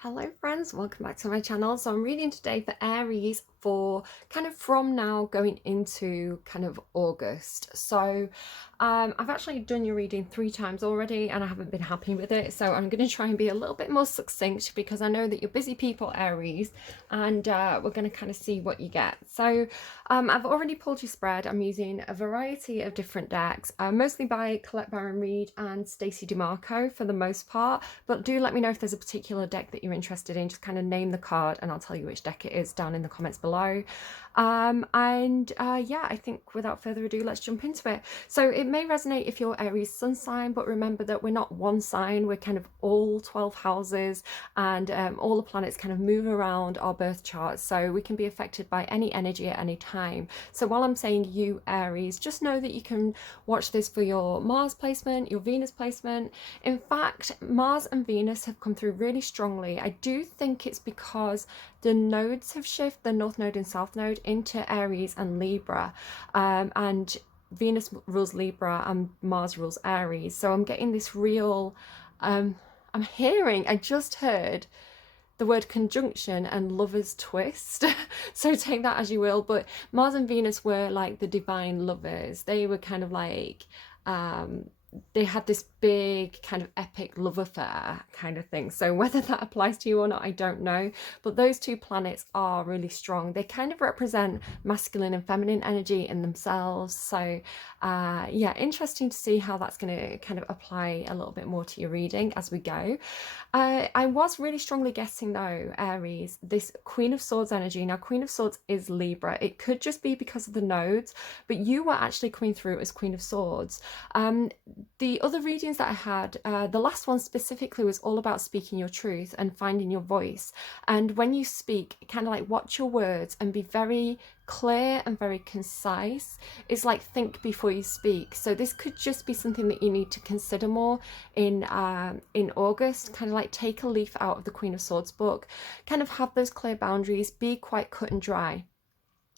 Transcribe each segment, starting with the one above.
Hello friends, welcome back to my channel. So I'm reading today for Aries for kind of from now going into kind of August. So I've actually done your reading 3 times already and I haven't been happy with it. So I'm going to try and be a little bit more succinct because I know that you're busy people, Aries, and we're going to kind of see what you get. So I've already pulled your spread. I'm using a variety of different decks, mostly by Colette Baron Reid and Stacey DeMarco for the most part, but do let me know if there's a particular deck that you're interested in. Just kind of name the card and I'll tell you which deck it is down in the comments below. Yeah, I think without further ado, let's jump into it. So it may resonate if you're Aries sun sign, but remember that we're not one sign, we're kind of all 12 houses, and all the planets kind of move around our birth charts, so we can be affected by any energy at any time. So while I'm saying you Aries, just know that you can watch this for your Mars placement, your Venus placement. In fact, Mars and Venus have come through really strongly. I do think it's because the nodes have shifted, the North Node and South Node, into Aries and Libra, and Venus rules Libra and Mars rules Aries. So I'm getting this real, I just heard the word conjunction and lover's twist. So take that as you will. But Mars and Venus were like the divine lovers. They were kind of like, they had this big kind of epic love affair kind of thing. So whether that applies to you or not, I don't know. But those two planets are really strong. They kind of represent masculine and feminine energy in themselves. So yeah, interesting to see how that's going to kind of apply a little bit more to your reading as we go. I was really strongly guessing though, Aries, this Queen of Swords energy. Now, Queen of Swords is Libra. It could just be because of the nodes, but you were actually coming through as Queen of Swords. The other readings that I had, the last one specifically was all about speaking your truth and finding your voice. And when you speak, kind of like watch your words and be very clear and very concise. It's like think before you speak. So this could just be something that you need to consider more in August. Kind of like take a leaf out of the Queen of Swords book, kind of have those clear boundaries, be quite cut and dry.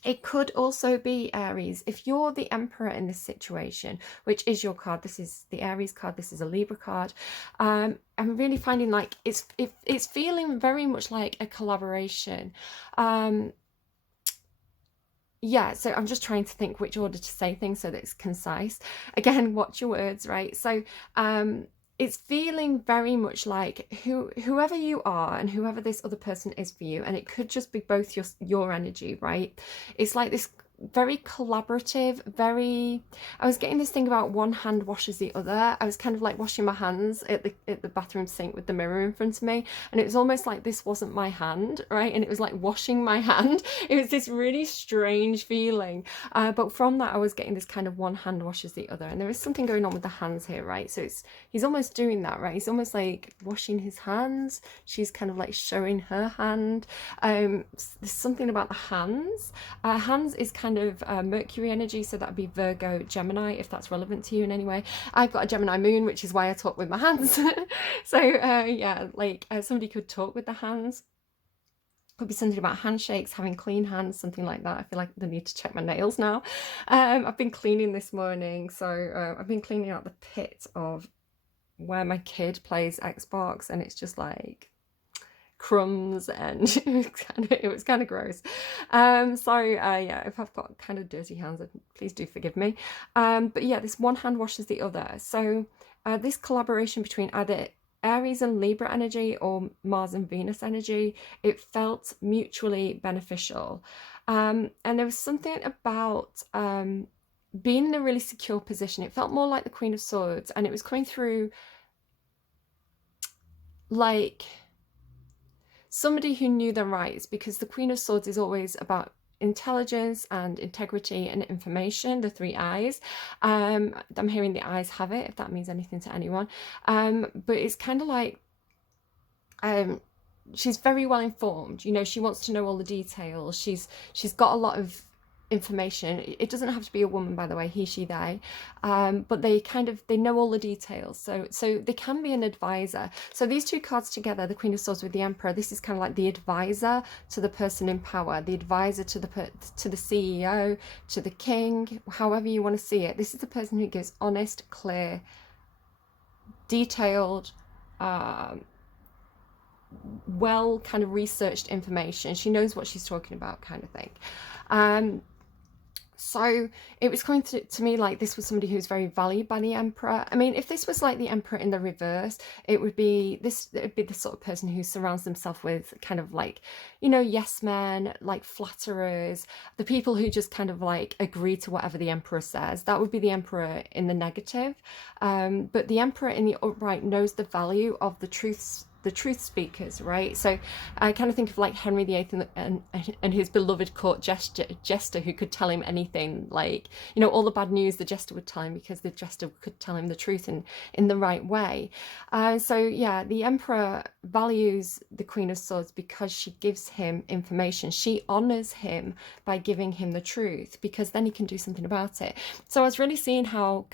It could also be Aries. If you're the Emperor in this situation, which is your card, this is the Aries card, this is a Libra card, I'm really finding like it's feeling very much like a collaboration. Yeah, so I'm just trying to think which order to say things so that it's concise. Again, watch your words, right? So it's feeling very much like whoever you are and whoever this other person is for you, and it could just be both your energy, right? It's like this very collaborative, very, I was getting this thing about one hand washes the other. I was kind of like washing my hands at the bathroom sink with the mirror in front of me, and it was almost like this wasn't my hand, right? And it was like washing my hand. It was this really strange feeling, but from that I was getting this kind of one hand washes the other, and there is something going on with the hands here, right? So he's almost doing that, right? He's almost like washing his hands, she's kind of like showing her hand. There's something about the hands. Hands is kind of Mercury energy, so that'd be Virgo, Gemini, if that's relevant to you in any way. I've got a Gemini moon, which is why I talk with my hands. So yeah, like somebody could talk with the hands. Could be something about handshakes, having clean hands, something like that. I feel like I need to check my nails now. I've been cleaning this morning, so I've been cleaning out the pit of where my kid plays Xbox, and it's just like crumbs, and it was kind of gross. Yeah, if I've got kind of dirty hands, please do forgive me. But yeah, this one hand washes the other. So this collaboration between either Aries and Libra energy or Mars and Venus energy, it felt mutually beneficial. And there was something about being in a really secure position. It felt more like the Queen of Swords, and it was coming through like somebody who knew their rights, because the Queen of Swords is always about intelligence and integrity and information, the 3 eyes. I'm hearing the eyes have it, if that means anything to anyone. But it's kind of like she's very well informed, you know, she wants to know all the details. She's got a lot of information. It doesn't have to be a woman, by the way, he, she, they, but they know all the details, so they can be an advisor. So these 2 cards together, the Queen of Swords with the Emperor, this is kind of like the advisor to the person in power, the advisor to the CEO, to the king, however you want to see it. This is the person who gives honest, clear, detailed well kind of researched information. She knows what she's talking about, kind of thing. Um, so it was coming to me like this was somebody who's very valued by the emperor. I mean, if this was like the emperor in the reverse, it would be the sort of person who surrounds themselves with kind of like, you know, yes men, like flatterers, the people who just kind of like agree to whatever the emperor says. That would be the emperor in the negative. But the emperor in the upright knows the value of the truth speakers, right? So I kind of think of like Henry VIII and his beloved court jester who could tell him anything, like, you know, all the bad news the jester would tell him because the jester could tell him the truth in the right way. So yeah, the emperor values the Queen of Swords because she gives him information. She honors him by giving him the truth, because then he can do something about it. So I was really seeing how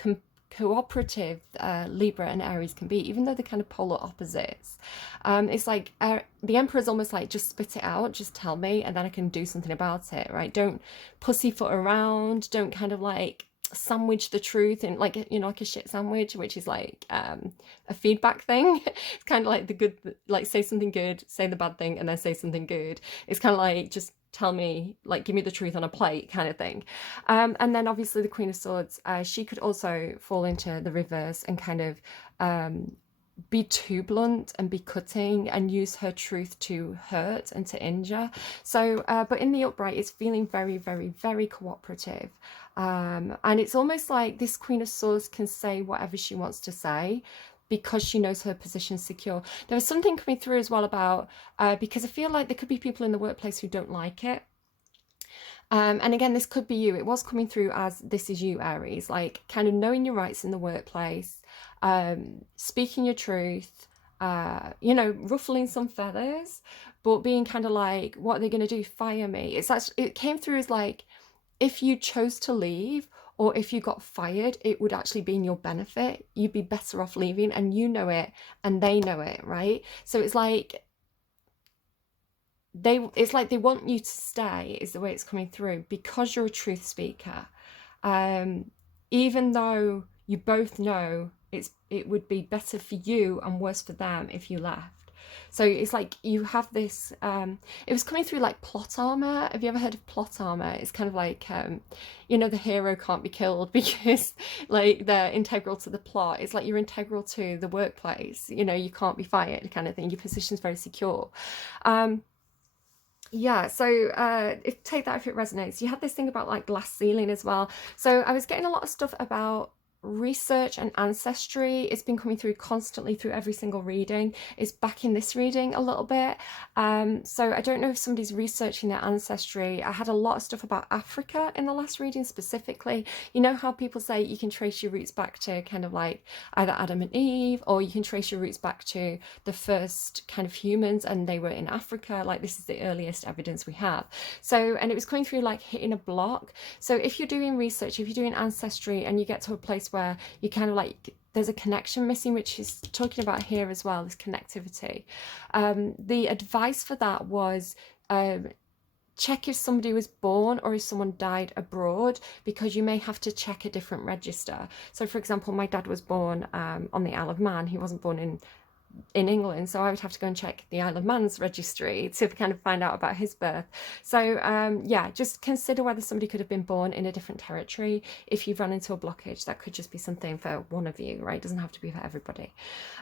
cooperative Libra and Aries can be, even though they're kind of polar opposites. It's like the Emperor's almost like, just spit it out, just tell me, and then I can do something about it, right? Don't pussyfoot around, don't kind of like sandwich the truth in like, you know, like a shit sandwich, which is like a feedback thing. It's kind of like the good, like say something good, say the bad thing, and then say something good. It's kind of like, just tell me, like, give me the truth on a plate kind of thing. And then obviously the Queen of Swords, she could also fall into the reverse and kind of be too blunt and be cutting and use her truth to hurt and to injure. So, but in the upright, it's feeling very, very, very cooperative. And it's almost like this Queen of Swords can say whatever she wants to say because she knows her position's secure. There was something coming through as well about, because I feel like there could be people in the workplace who don't like it. And again, this could be you. It was coming through as this is you, Aries, like kind of knowing your rights in the workplace, speaking your truth, you know, ruffling some feathers, but being kind of like, what are they going to do? Fire me? It's actually, it came through as like, if you chose to leave or if you got fired, it would actually be in your benefit. You'd be better off leaving, and you know it and they know it, right? So it's like they want you to stay, is the way it's coming through, because you're a truth speaker. Even though you both know it would be better for you and worse for them if you left. So it's like you have this, it was coming through like plot armor. Have you ever heard of plot armor? It's kind of like, you know, the hero can't be killed because like they're integral to the plot. It's like you're integral to the workplace. You know, you can't be fired kind of thing. Your position's very secure. Yeah, so if take that if it resonates. You had this thing about like glass ceiling as well. So I was getting a lot of stuff about research and ancestry. It's been coming through constantly through every single reading. It's back in this reading a little bit. So I don't know if somebody's researching their ancestry. I had a lot of stuff about Africa in the last reading specifically. You know how people say you can trace your roots back to kind of like either Adam and Eve, or you can trace your roots back to the first kind of humans and they were in Africa. Like this is the earliest evidence we have. So, and it was coming through like hitting a block. So if you're doing research, if you're doing ancestry and you get to a place where you kind of like, there's a connection missing, which is talking about here as well, this connectivity. The advice for that was check if somebody was born or if someone died abroad, because you may have to check a different register. So for example, my dad was born on the Isle of Man. He wasn't born in England, so I would have to go and check the Isle of Man's registry to kind of find out about his birth. So yeah, just consider whether somebody could have been born in a different territory. If you've run into a blockage, that could just be something for one of you, right? It doesn't have to be for everybody.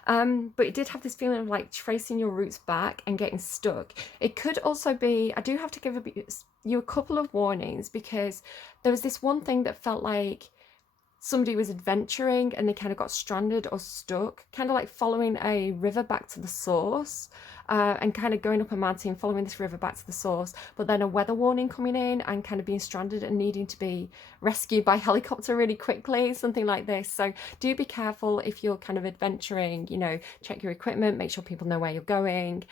But it did have this feeling of like tracing your roots back and getting stuck. It could also be, I do have to give you a couple of warnings, because there was this one thing that felt like somebody was adventuring and they kind of got stranded or stuck, kind of like following a river back to the source, and kind of going up a mountain, following this river back to the source, but then a weather warning coming in and kind of being stranded and needing to be rescued by helicopter really quickly, something like this. So do be careful if you're kind of adventuring, you know, check your equipment, make sure people know where you're going,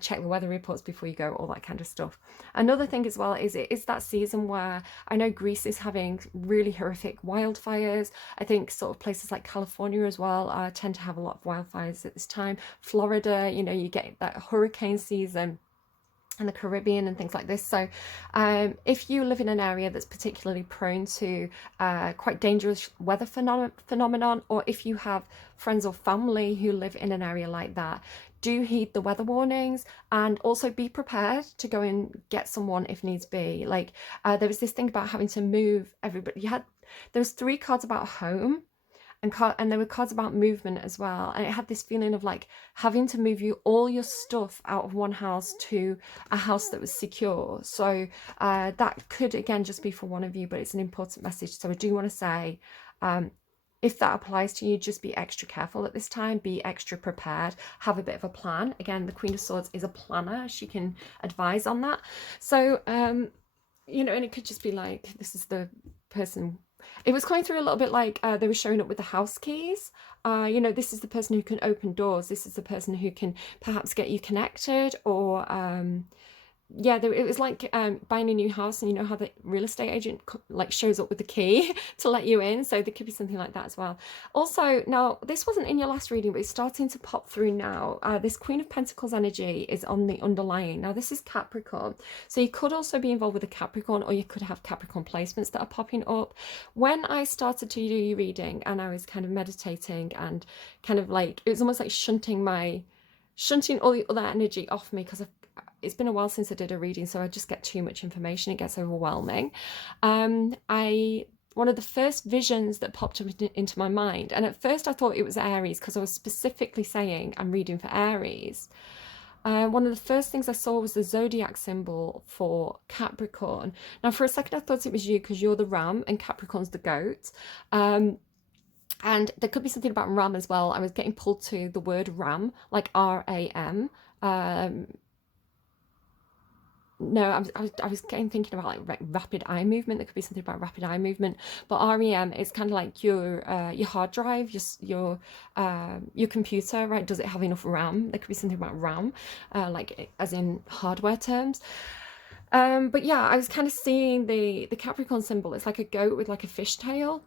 check the weather reports before you go, all that kind of stuff. Another thing as well is it is that season where I know Greece is having really horrific wildfires. I think sort of places like California as well tend to have a lot of wildfires at this time. Florida, you know, you get that hurricane season, and the Caribbean and things like this. So if you live in an area that's particularly prone to quite dangerous weather phenomenon, or if you have friends or family who live in an area like that, do heed the weather warnings, and also be prepared to go and get someone if needs be. Like there was this thing about having to move everybody. There was 3 cards about home, and there were cards about movement as well, and it had this feeling of like having to move all your stuff out of one house to a house that was secure. So that could again just be for one of you, but it's an important message. So I do want to say, if that applies to you, just be extra careful at this time, be extra prepared, have a bit of a plan. Again, the Queen of Swords is a planner, she can advise on that. So you know, and it could just be like, this is the person. It was coming through a little bit like they were showing up with the house keys. You know, this is the person who can open doors. This is the person who can perhaps get you connected, or yeah, it was like buying a new house, and you know how the real estate agent like shows up with the key to let you in. So there could be something like that as well. Also, now this wasn't in your last reading, but it's starting to pop through now. This Queen of Pentacles energy is on the underlying. Now this is Capricorn, so you could also be involved with a Capricorn, or you could have Capricorn placements that are popping up. When I started to do your reading and I was kind of meditating and kind of like, it was almost like shunting all the other energy off me, because it's been a while since I did a reading, so I just get too much information. It gets overwhelming. One of the first visions that popped up into my mind, and at first I thought it was Aries, because I was specifically saying I'm reading for Aries. One of the first things I saw was the zodiac symbol for Capricorn. Now for a second I thought it was you, because you're the ram and Capricorn's the goat. And there could be something about ram as well. I was getting pulled to the word ram, like RAM. No, I was getting thinking about like rapid eye movement. There could be something about rapid eye movement, but REM is kind of like your hard drive, your computer, right? Does it have enough RAM? There could be something about RAM, like as in hardware terms. But yeah, I was kind of seeing the Capricorn symbol. It's like a goat with like a fishtail,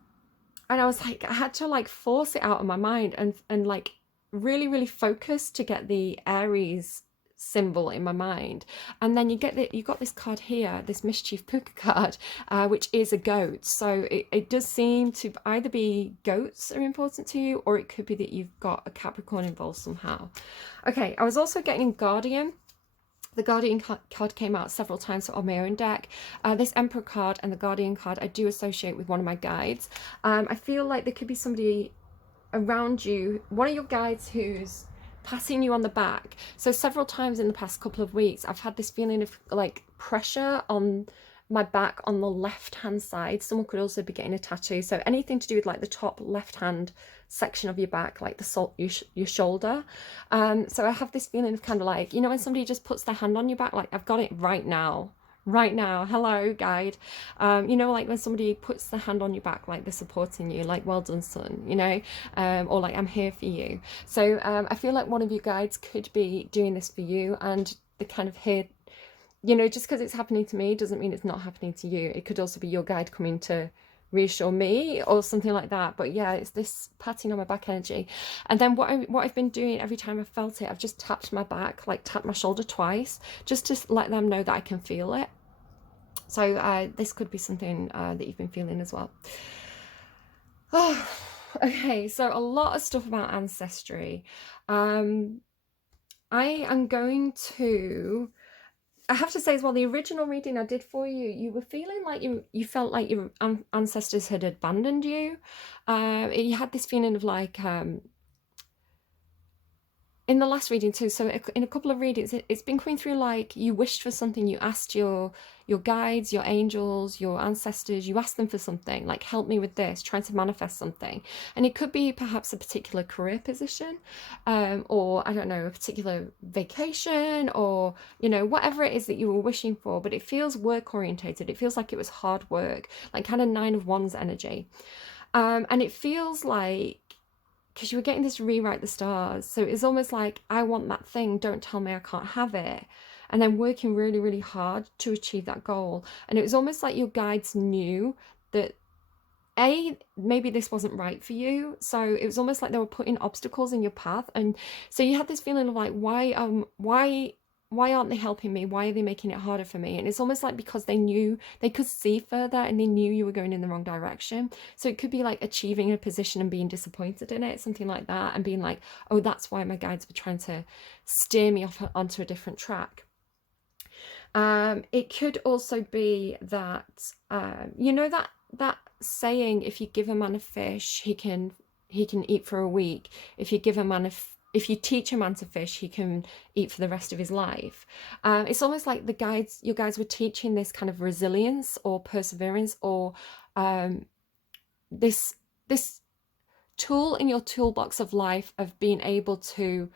and I was like, I had to like force it out of my mind and like really focus to get the Aries symbol in my mind. And then you got this card here, this Mischief Puka card, which is a goat. So it does seem to either be goats are important to you, or it could be that you've got a Capricorn involved somehow. Okay, I was also getting Guardian. The Guardian card came out several times on my own deck. This Emperor card and the Guardian card I do associate with one of my guides. I feel like there could be somebody around you, one of your guides who's patting you on the back. So several times in the past couple of weeks, I've had this feeling of like pressure on my back on the left hand side. Someone could also be getting a tattoo, so anything to do with like the top left hand section of your back, like your shoulder. So I have this feeling of kind of like, you know, when somebody just puts their hand on your back, like I've got it right now, hello guide. You know, like when somebody puts their hand on your back, like they're supporting you, like well done son, you know, or like I'm here for you. So I feel like one of your guides could be doing this for you, and the kind of here, you know, just because it's happening to me doesn't mean it's not happening to you. It could also be your guide coming to reassure me or something like that. But yeah, it's this patting on my back energy. And then what I've been doing every time I've felt it, I've just tapped my back, like tapped my shoulder twice, just to let them know that I can feel it. So this could be something that you've been feeling as well. Oh, okay, so a lot of stuff about ancestry. I am going to, I have to say as well, the original reading I did for you, you were feeling like you felt like your ancestors had abandoned you. You had this feeling of like, in the last reading too, so in a couple of readings, it's been coming through like you wished for something, you asked your guides, your angels, your ancestors, you asked them for something, like help me with this, trying to manifest something. And it could be perhaps a particular career position, or I don't know, a particular vacation, or, you know, whatever it is that you were wishing for, but it feels work orientated. It feels like it was hard work, like kind of 9 of Wands energy. And it feels like, because you were getting this rewrite the stars, so it's almost like, I want that thing, don't tell me I can't have it, and then working really hard to achieve that goal. And it was almost like your guides knew that maybe this wasn't right for you, so it was almost like they were putting obstacles in your path. And so you had this feeling of like, why why aren't they helping me? Why are they making it harder for me? And it's almost like because they knew, they could see further and they knew you were going in the wrong direction. So it could be like achieving a position and being disappointed in it, something like that, and being like, oh, that's why my guides were trying to steer me off onto a different track. It could also be that, you know, that saying, if you give a man a fish, he can eat for a week. If you give a man if you teach a man to fish, he can eat for the rest of his life. It's almost like your guides were teaching this kind of resilience or perseverance, or this tool in your toolbox of life of being able to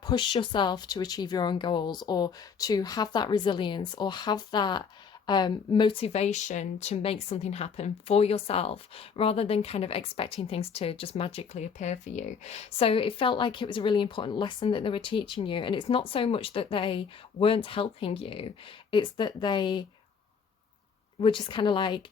push yourself to achieve your own goals, or to have that resilience, or have that motivation to make something happen for yourself, rather than kind of expecting things to just magically appear for you. So it felt like it was a really important lesson that they were teaching you. And it's not so much that they weren't helping you, it's that they were just kind of like,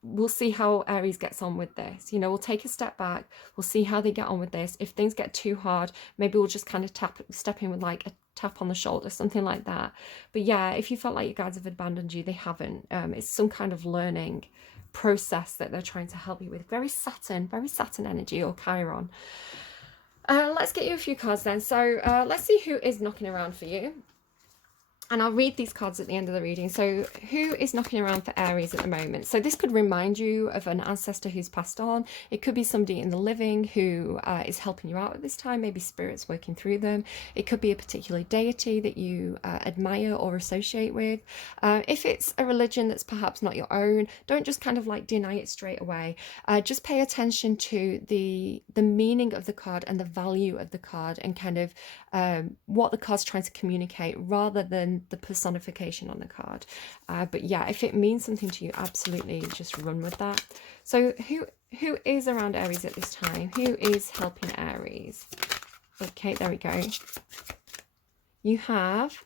we'll see how Aries gets on with this. You know, we'll take a step back. We'll see how they get on with this. If things get too hard, maybe we'll just kind of step in with like a tap on the shoulder, something like that. But yeah, if you felt like your guides have abandoned you, they haven't. It's some kind of learning process that they're trying to help you with. Very Saturn energy, or Chiron. Let's get you a few cards then. So let's see who is knocking around for you. And I'll read these cards at the end of the reading. So who is knocking around for Aries at the moment? So this could remind you of an ancestor who's passed on. It could be somebody in the living who is helping you out at this time, maybe spirits working through them. It could be a particular deity that you admire or associate with. If it's a religion that's perhaps not your own, don't just kind of like deny it straight away. Just pay attention to the meaning of the card and the value of the card, and kind of what the card's trying to communicate, rather than the personification on the card. But yeah, if it means something to you, absolutely just run with that. So who is around Aries at this time? Who is helping Aries? Okay, there we go. You have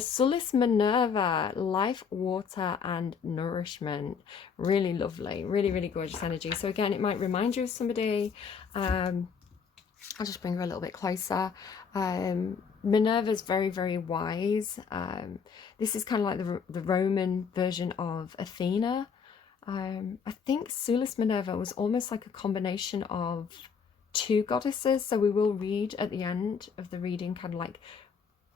Solis Minerva, life, water, and nourishment. Really lovely, really, really gorgeous energy. So again, it might remind you of somebody. I'll just bring her a little bit closer. Minerva's very, very wise. This is kind of like the Roman version of Athena. I think Sulis Minerva was almost like a combination of two goddesses. So we will read at the end of the reading kind of like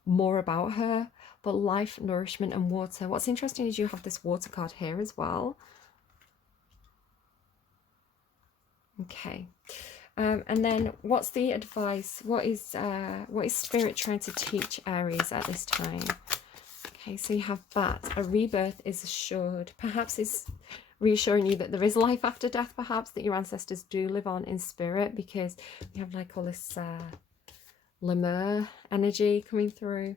more about her. But life, nourishment, and water. What's interesting is you have this water card here as well. Okay. And then what's the advice? What is Spirit trying to teach Aries at this time? Okay, so you have Bat. A rebirth is assured. Perhaps it's reassuring you that there is life after death, perhaps, that your ancestors do live on in spirit, because we have like all this Lemur energy coming through.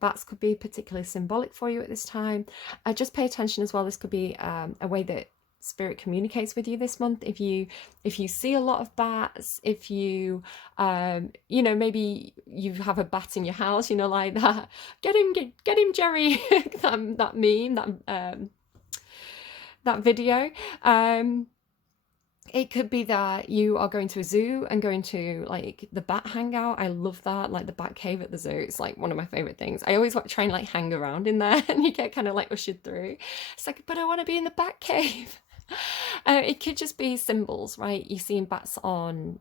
Bats could be particularly symbolic for you at this time. Just pay attention as well. This could be a way that Spirit communicates with you this month. If you see a lot of bats, if you you know, maybe you have a bat in your house, you know, like that, get him Jerry, that meme, that video. It could be that you are going to a zoo and going to like the bat hangout. I love that, like the bat cave at the zoo. It's like one of my favorite things. I always try and like hang around in there, and you get kind of like ushered through. It's like, but I want to be in the bat cave. It could just be symbols, right? You're seeing bats on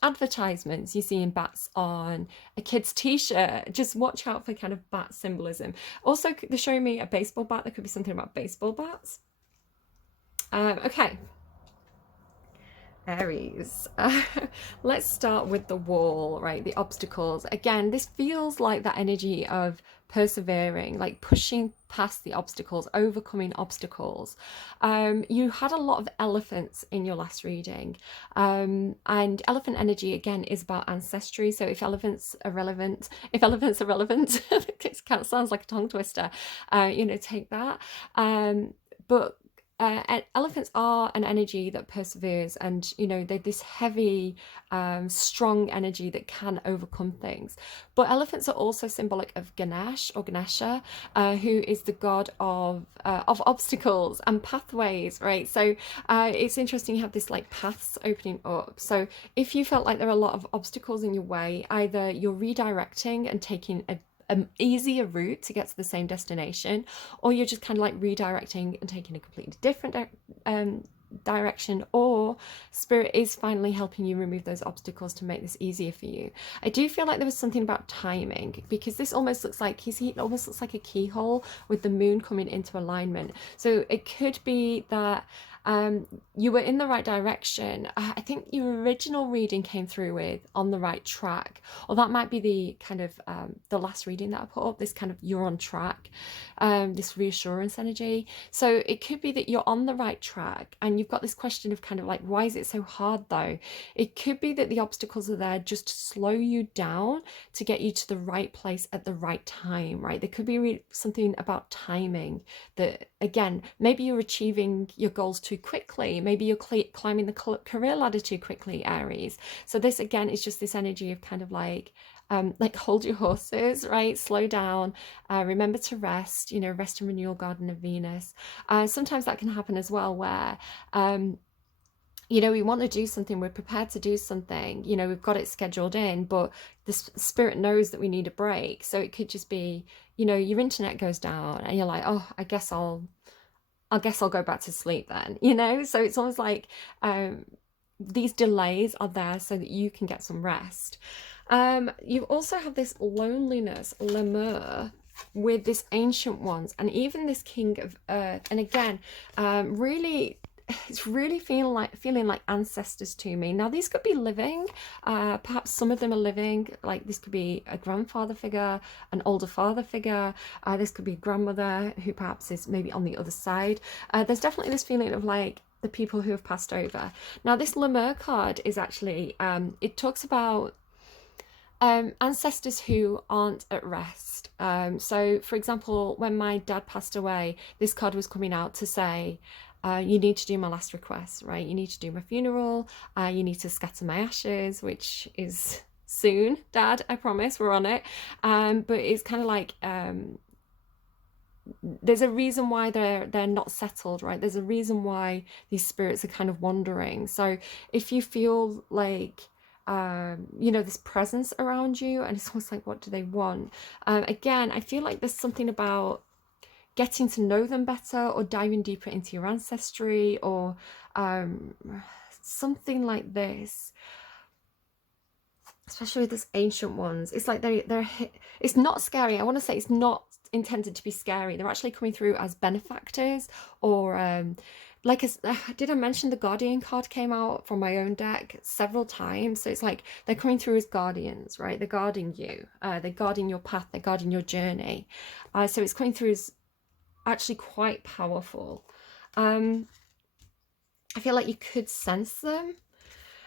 advertisements, you're seeing bats on a kid's t-shirt. Just watch out for kind of bat symbolism. Also, they're showing me a baseball bat. There could be something about baseball bats. Okay, Aries. Let's start with the wall, right? The obstacles. Again, this feels like that energy of persevering, like pushing past the obstacles, overcoming obstacles. You had a lot of elephants in your last reading, and elephant energy again is about ancestry. So if elephants are relevant, it sounds like a tongue twister. You know, take that. But elephants are an energy that perseveres, and you know they're this heavy, strong energy that can overcome things. But elephants are also symbolic of Ganesh or Ganesha, who is the god of obstacles and pathways, right? So it's interesting, you have this like paths opening up. So if you felt like there are a lot of obstacles in your way, either you're redirecting and taking a an easier route to get to the same destination, or you're just kind of like redirecting and taking a completely different direction, or spirit is finally helping you remove those obstacles to make this easier for you. I do feel like there was something about timing, because this almost looks like he almost looks like a keyhole with the moon coming into alignment. So it could be that you were in the right direction. I think your original reading came through with on the right track, or that might be the kind of the last reading that I put up, this kind of you're on track, this reassurance energy. So it could be that you're on the right track and you've got this question of kind of like, why is it so hard though? It could be that the obstacles are there just to slow you down to get you to the right place at the right time, right? There could be something about timing that, again, maybe you're achieving your goals too quickly. Maybe you're climbing the career ladder too quickly, Aries. So this, again, is just this energy of kind of like hold your horses, right? Slow down, remember to rest, you know, rest and renewal garden of Venus. Sometimes that can happen as well, where you know, we want to do something, we're prepared to do something, you know, we've got it scheduled in, but the spirit knows that we need a break. So it could just be, you know, your internet goes down and you're like, oh, I guess I'll go back to sleep then, you know? So it's almost like these delays are there so that you can get some rest. You also have this loneliness, lemur, with this ancient ones, and even this king of earth. And again, really, it's really feeling like ancestors to me. Now these could be living, perhaps some of them are living, like this could be a grandfather figure, an older father figure, this could be a grandmother who perhaps is maybe on the other side. There's definitely this feeling of like the people who have passed over. Now this lemur card is actually it talks about ancestors who aren't at rest. So for example, when my dad passed away, this card was coming out to say, you need to do my last request, right? You need to do my funeral. You need to scatter my ashes, which is soon, Dad, I promise, we're on it. But it's kind of like there's a reason why they're not settled, right? There's a reason why these spirits are kind of wandering. So if you feel like you know, this presence around you, and it's almost like, what do they want? Again, I feel like there's something about getting to know them better, or diving deeper into your ancestry, or something like this. Especially with these ancient ones, it's like they're it's not scary. I want to say it's not intended to be scary. They're actually coming through as benefactors, or like did I mention the Guardian card came out from my own deck several times? So it's like they're coming through as guardians, right? They're guarding you, they're guarding your path, they're guarding your journey. So it's coming through as actually quite powerful. I feel like you could sense them.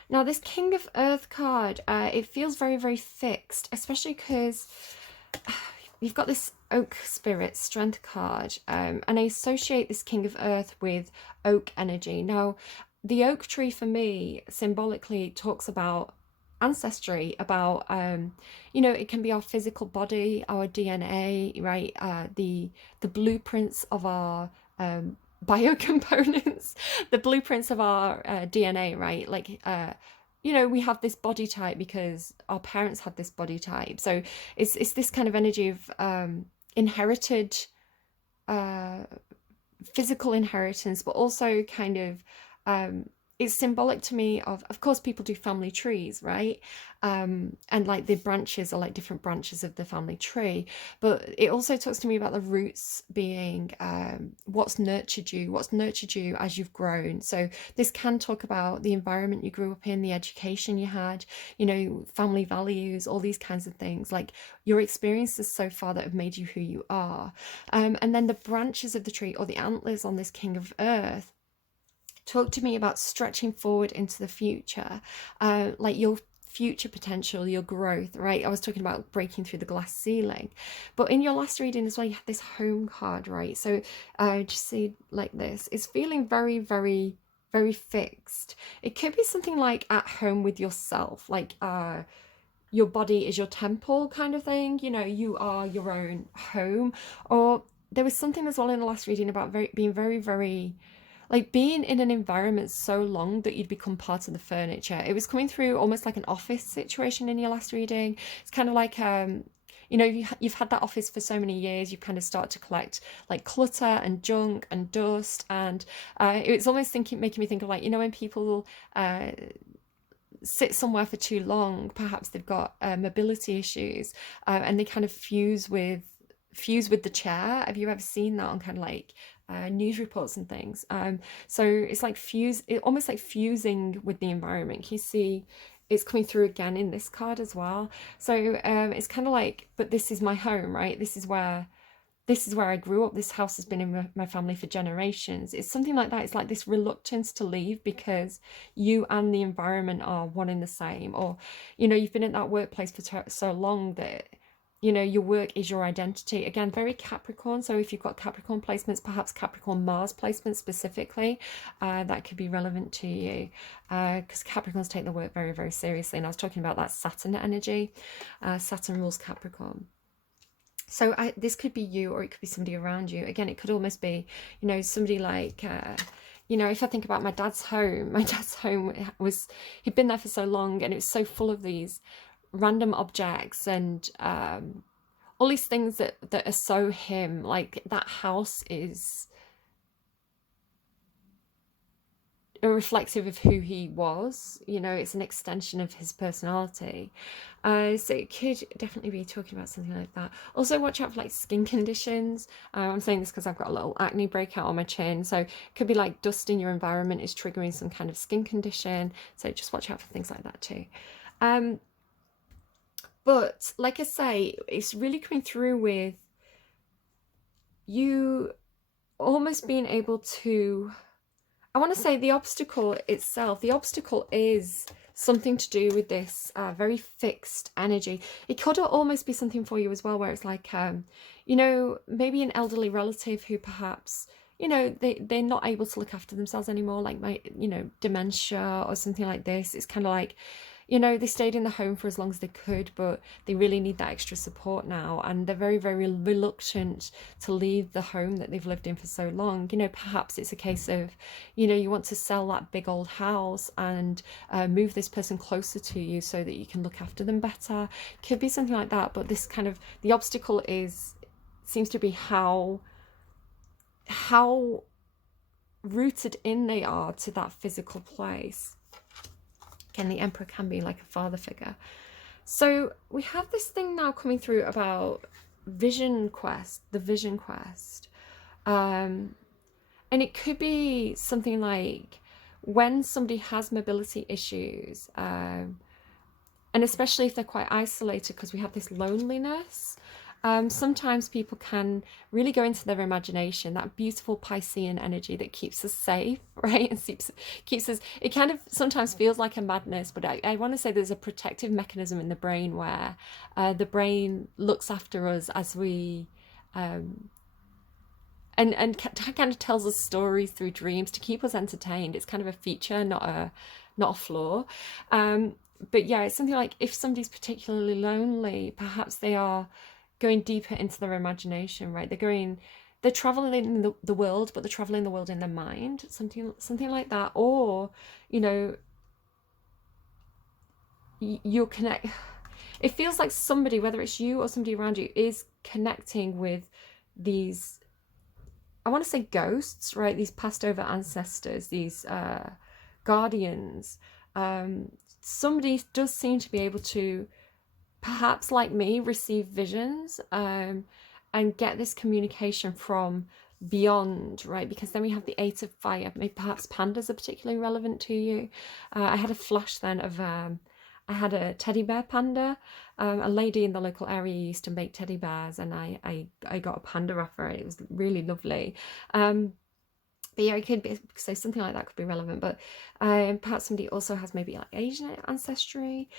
Now this King of Earth card, it feels very, very fixed, especially because you've got this oak spirit strength card, and I associate this King of Earth with oak energy. Now the oak tree for me symbolically talks about ancestry, about you know, it can be our physical body, our DNA, right? The blueprints of our biocomponents, the blueprints of our DNA, right? Like you know, we have this body type because our parents had this body type. So it's this kind of energy of inherited physical inheritance, but also kind of it's symbolic to me of course people do family trees, right? And like the branches are like different branches of the family tree, but it also talks to me about the roots being what's nurtured you as you've grown. So this can talk about the environment you grew up in, the education you had, you know, family values, all these kinds of things, like your experiences so far that have made you who you are. And then the branches of the tree, or the antlers on this King of Earth, talk to me about stretching forward into the future. Like your future potential, your growth, right? I was talking about breaking through the glass ceiling, but in your last reading as well, you have this home card, right? So just see like this. It's feeling very, very, very fixed. It could be something like at home with yourself, like your body is your temple kind of thing, you know, you are your own home. Or there was something as well in the last reading about being very, very, like being in an environment so long that you'd become part of the furniture. It was coming through almost like an office situation in your last reading. It's kind of like you know, you've had that office for so many years, you kind of start to collect like clutter and junk and dust, and it's almost making me think of, like, you know, when people sit somewhere for too long, perhaps they've got mobility issues, and they kind of fuse with the chair. Have you ever seen that on kind of like news reports and things? So it's like almost like fusing with the environment. Can you see it's coming through again in this card as well? So it's kind of like, but this is my home, right? This is where I grew up. This house has been in my family for generations. It's something like that. It's like this reluctance to leave because you and the environment are one and the same. Or, you know, you've been in that workplace for so long that, you know, your work is your identity. Again, very Capricorn. So if you've got Capricorn placements, perhaps Capricorn Mars placements specifically, that could be relevant to you, because Capricorns take the work very, very seriously. And I was talking about that Saturn energy. Saturn rules Capricorn. So this could be you, or it could be somebody around you. Again, it could almost be, you know, somebody like, you know, if I think about my dad's home he'd been there for so long, and it was so full of these random objects and all these things that are so him. Like, that house is a reflective of who he was, you know, it's an extension of his personality. So it could definitely be talking about something like that. Also, watch out for like skin conditions. I'm saying this because I've got a little acne breakout on my chin, so it could be like dust in your environment is triggering some kind of skin condition, so just watch out for things like that too. But like I say, it's really coming through with you almost being able to, I want to say the obstacle itself, the obstacle is something to do with this very fixed energy. It could almost be something for you as well, where it's like, you know, maybe an elderly relative who perhaps, you know, they're not able to look after themselves anymore, like you know, dementia or something like this. It's kind of like, you know, they stayed in the home for as long as they could, but they really need that extra support now, and they're very, very reluctant to leave the home that they've lived in for so long. You know, perhaps it's a case of, you know, you want to sell that big old house and move this person closer to you so that you can look after them better. Could be something like that, but this kind of, the obstacle seems to be how rooted in they are to that physical place. Again, the Emperor can be like a father figure. So we have this thing now coming through about vision quest, the vision quest. And it could be something like when somebody has mobility issues, and especially if they're quite isolated, because we have this loneliness. Sometimes people can really go into their imagination, that beautiful Piscean energy that keeps us safe, right? And keeps us, it kind of sometimes feels like a madness, but I want to say there's a protective mechanism in the brain where the brain looks after us as we, and kind of tells us stories through dreams to keep us entertained. It's kind of a feature, not a flaw. But yeah, it's something like if somebody's particularly lonely, perhaps they are going deeper into their imagination, right? They're traveling in the world, but they're traveling the world in their mind, something like that. Or, you know, you'll connect. It feels like somebody, whether it's you or somebody around you, is connecting with these, I want to say ghosts, right? These passed over ancestors, these guardians. Somebody does seem to be able to, perhaps like me, receive visions and get this communication from beyond, right? Because then we have the Eight of Fire. Maybe perhaps pandas are particularly relevant to you. I had a flash then of I had a teddy bear panda. A lady in the local area used to make teddy bears, and I got a panda off her. It was really lovely. But yeah, it could be, so something like that could be relevant. But perhaps somebody also has maybe like Asian ancestry.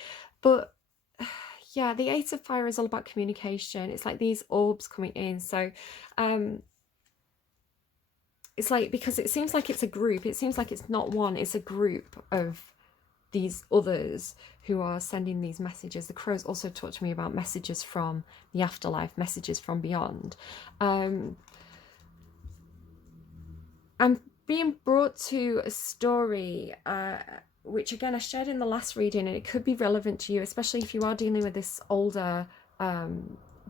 But yeah, the Eight of Fire is all about communication. It's like these orbs coming in. So it's like, because it seems like it's a group. It seems like it's not one, it's a group of these others who are sending these messages. The crows also talk to me about messages from the afterlife, messages from beyond. I'm being brought to a story which again I shared in the last reading, and it could be relevant to you, especially if you are dealing with this older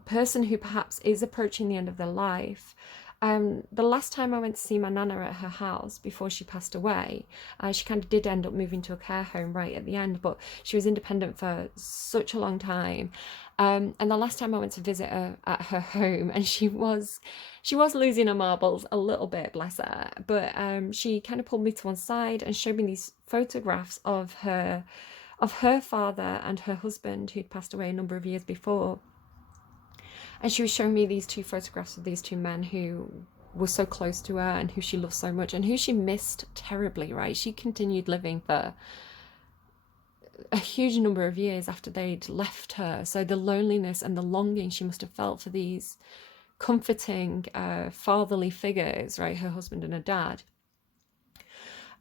person who perhaps is approaching the end of their life. The last time I went to see my nana at her house before she passed away, she kind of did end up moving to a care home right at the end, but she was independent for such a long time. And the last time I went to visit her at her home, and she was losing her marbles a little bit, bless her. But she kind of pulled me to one side and showed me these photographs of her father and her husband, who'd passed away a number of years before. And she was showing me these two photographs of these two men who were so close to her and who she loved so much and who she missed terribly, right? She continued living for a huge number of years after they'd left her. So the loneliness and the longing she must have felt for these comforting fatherly figures, right? Her husband and her dad.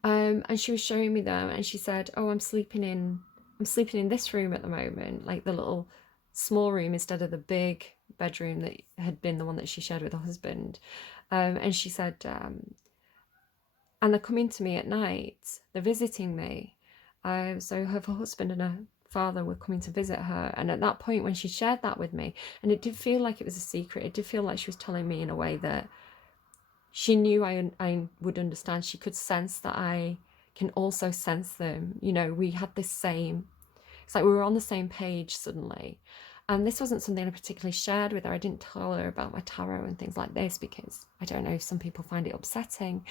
And she was showing me them, and she said, "Oh, I'm sleeping in this room at the moment, like the little small room instead of the big bedroom that had been the one that she shared with her husband." And she said, "And they're coming to me at night. They're visiting me." So her husband and her father were coming to visit her, and at that point when she shared that with me, and it did feel like it was a secret, it did feel like she was telling me in a way that she knew I would understand. She could sense that I can also sense them. You know, we had this same, it's like we were on the same page suddenly. And this wasn't something I particularly shared with her. I didn't tell her about my tarot and things like this because I don't know if some people find it upsetting.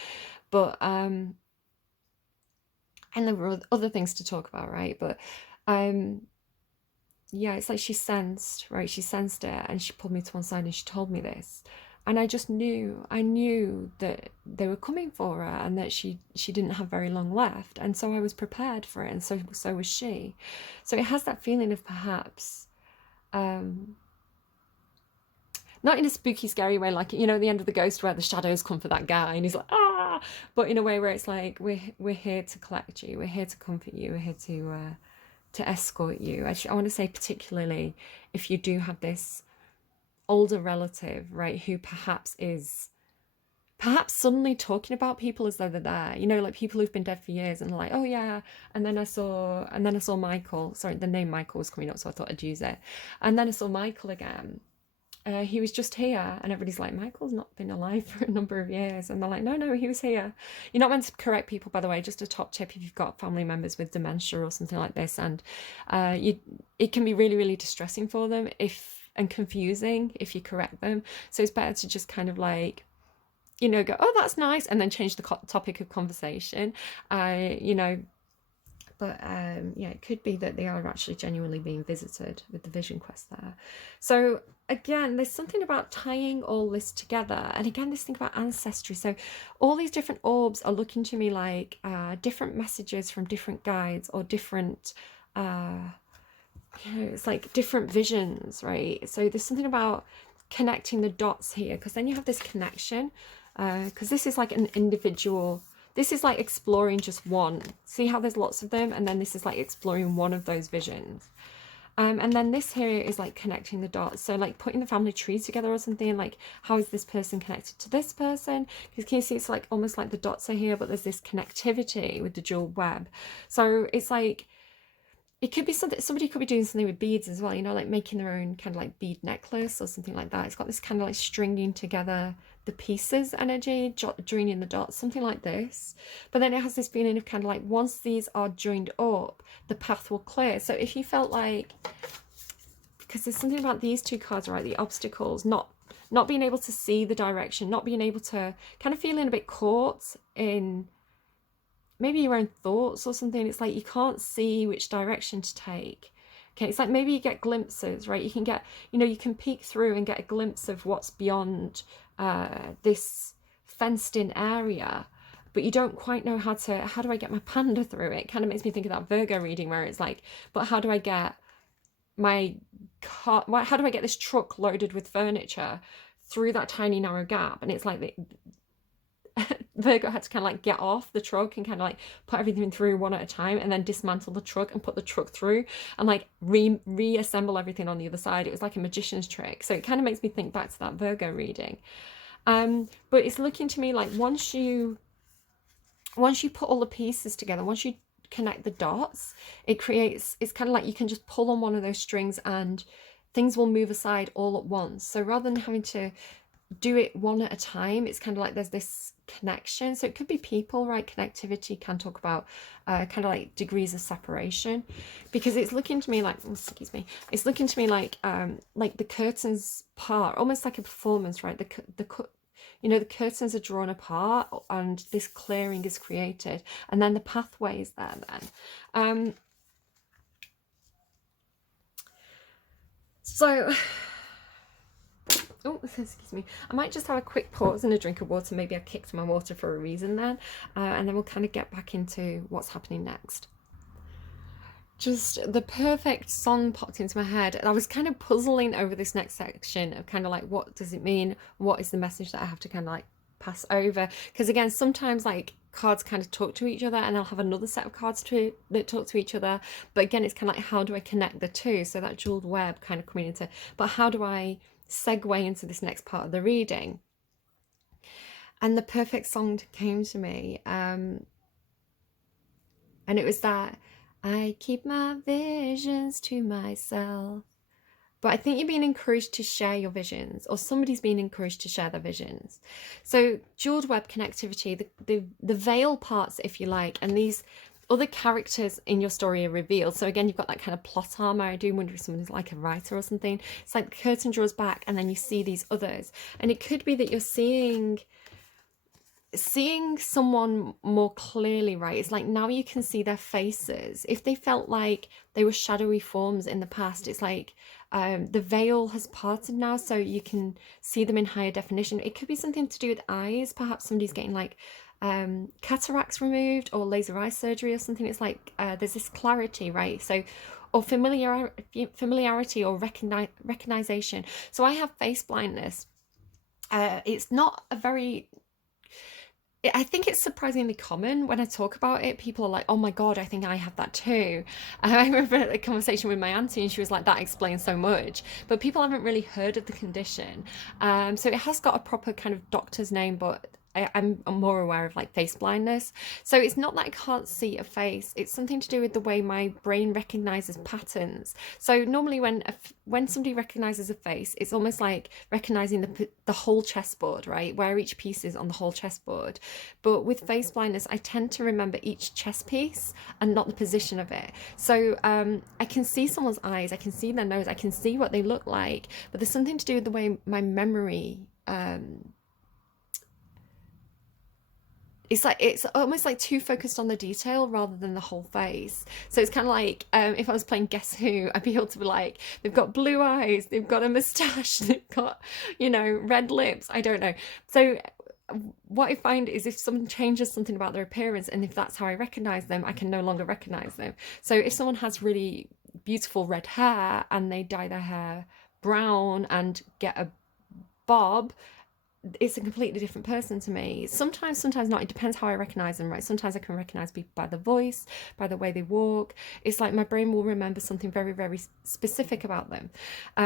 But and there were other things to talk about, right? But yeah, it's like she sensed, right? She sensed it, and she pulled me to one side and she told me this. And I just knew, that they were coming for her and that she didn't have very long left. And so I was prepared for it, and so was she. So it has that feeling of perhaps, not in a spooky, scary way, like, you know, the end of The Ghost where the shadows come for that guy and he's like, ah, but in a way where it's like, we're here to collect you, we're here to comfort you, we're here to escort you. I want to say particularly if you do have this older relative, right, who perhaps is suddenly talking about people as though they're there, you know, like people who've been dead for years and like, oh yeah, and then I saw Michael, sorry, the name Michael was coming up, so I thought I'd use it, and then I saw Michael again. He was just here, and everybody's like, Michael's not been alive for a number of years, and they're like, no, he was here. You're not meant to correct people, by the way, just a top tip if you've got family members with dementia or something like this, and it can be really, really distressing for them and confusing if you correct them. So it's better to just kind of like, you know, go, oh, that's nice, and then change the topic of conversation, you know. But yeah, it could be that they are actually genuinely being visited with the vision quest there. So again, there's something about tying all this together. And again, this thing about ancestry. So all these different orbs are looking to me like different messages from different guides or different you know, it's like different visions, right? So there's something about connecting the dots here, because then you have this connection, because this is like an individual, this is like exploring just one. See how there's lots of them, and then this is like exploring one of those visions. And then this here is like connecting the dots. So like putting the family tree together or something, like how is this person connected to this person? Because can you see it's like almost like the dots are here, but there's this connectivity with the jewel web. So it's like, it could be something, somebody could be doing something with beads as well, you know, like making their own kind of like bead necklace or something like that. It's got this kind of like stringing together the pieces energy, joining the dots, something like this. But then it has this feeling of kind of like once these are joined up, the path will clear. So if you felt like, because there's something about these two cards, right, the obstacles, not being able to see the direction, not being able to, kind of feeling a bit caught in maybe your own thoughts or something. It's like you can't see which direction to take. Okay, it's like maybe you get glimpses, right? You can get, you know, you can peek through and get a glimpse of what's beyond this fenced in area. but you don't quite know how do I get my panda through it. It kind of makes me think of that Virgo reading where it's like, but how do I get my car, how do I get this truck loaded with furniture through that tiny narrow gap? And it's like Virgo had to kind of like get off the truck and kind of like put everything through one at a time, and then dismantle the truck and put the truck through and like reassemble everything on the other side. It was like a magician's trick. So it kind of makes me think back to that Virgo reading. But it's looking to me like once you put all the pieces together, once you connect the dots, it's kind of like you can just pull on one of those strings and things will move aside all at once. So rather than having to do it one at a time, it's kind of like there's this connection. So it could be people, right? Connectivity can talk about kind of like degrees of separation, because it's looking to me like, excuse me, it's looking to me like the curtains part, almost like a performance, right? The curtains are drawn apart and this clearing is created, and then the pathway is there then. So, oh, excuse me. I might just have a quick pause and a drink of water. Maybe I kicked my water for a reason then. And then we'll kind of get back into what's happening next. Just the perfect song popped into my head. And I was kind of puzzling over this next section of kind of like, what does it mean? What is the message that I have to kind of like pass over? Because again, sometimes like cards kind of talk to each other, and I'll have another set of cards that talk to each other. But again, it's kind of like, how do I connect the two? So that jeweled web kind of coming into, but how do I segue into this next part of the reading? And the perfect song came to me, and it was that I keep my visions to myself. But I think you're being encouraged to share your visions, or somebody's being encouraged to share their visions. So jeweled web connectivity, the veil parts, if you like, and these other characters in your story are revealed. So again, you've got that kind of plot armor. I do wonder if someone's like a writer or something. It's like the curtain draws back and then you see these others. And it could be that you're seeing someone more clearly, right? It's like now you can see their faces. If they felt like they were shadowy forms in the past, it's like the veil has parted now, so you can see them in higher definition. It could be something to do with eyes. Perhaps somebody's getting like cataracts removed or laser eye surgery or something. It's like there's this clarity, right? So, or familiarity or recognition. So I have face blindness. It's not a very, I think it's surprisingly common. When I talk about it, people are like, oh my God, I think I have that too. I remember a conversation with my auntie and she was like, that explains so much. But people haven't really heard of the condition. So it has got a proper kind of doctor's name, but I'm more aware of like face blindness. So it's not that I can't see a face. It's something to do with the way my brain recognizes patterns. So normally when somebody recognizes a face, it's almost like recognizing the whole chessboard, right? Where each piece is on the whole chessboard. But with face blindness, I tend to remember each chess piece and not the position of it. So I can see someone's eyes, I can see their nose, I can see what they look like, but there's something to do with the way my memory it's almost like too focused on the detail rather than the whole face. So it's kind of like if I was playing Guess Who, I'd be able to be like, they've got blue eyes, they've got a moustache, they've got, red lips. I don't know. So what I find is if someone changes something about their appearance, and if that's how I recognize them, I can no longer recognize them. So if someone has really beautiful red hair and they dye their hair brown and get a bob, it's a completely different person to me. Sometimes not. It depends how I recognize them, right? Sometimes I can recognize people by the voice, by the way they walk. It's like my brain will remember something very, very specific about them.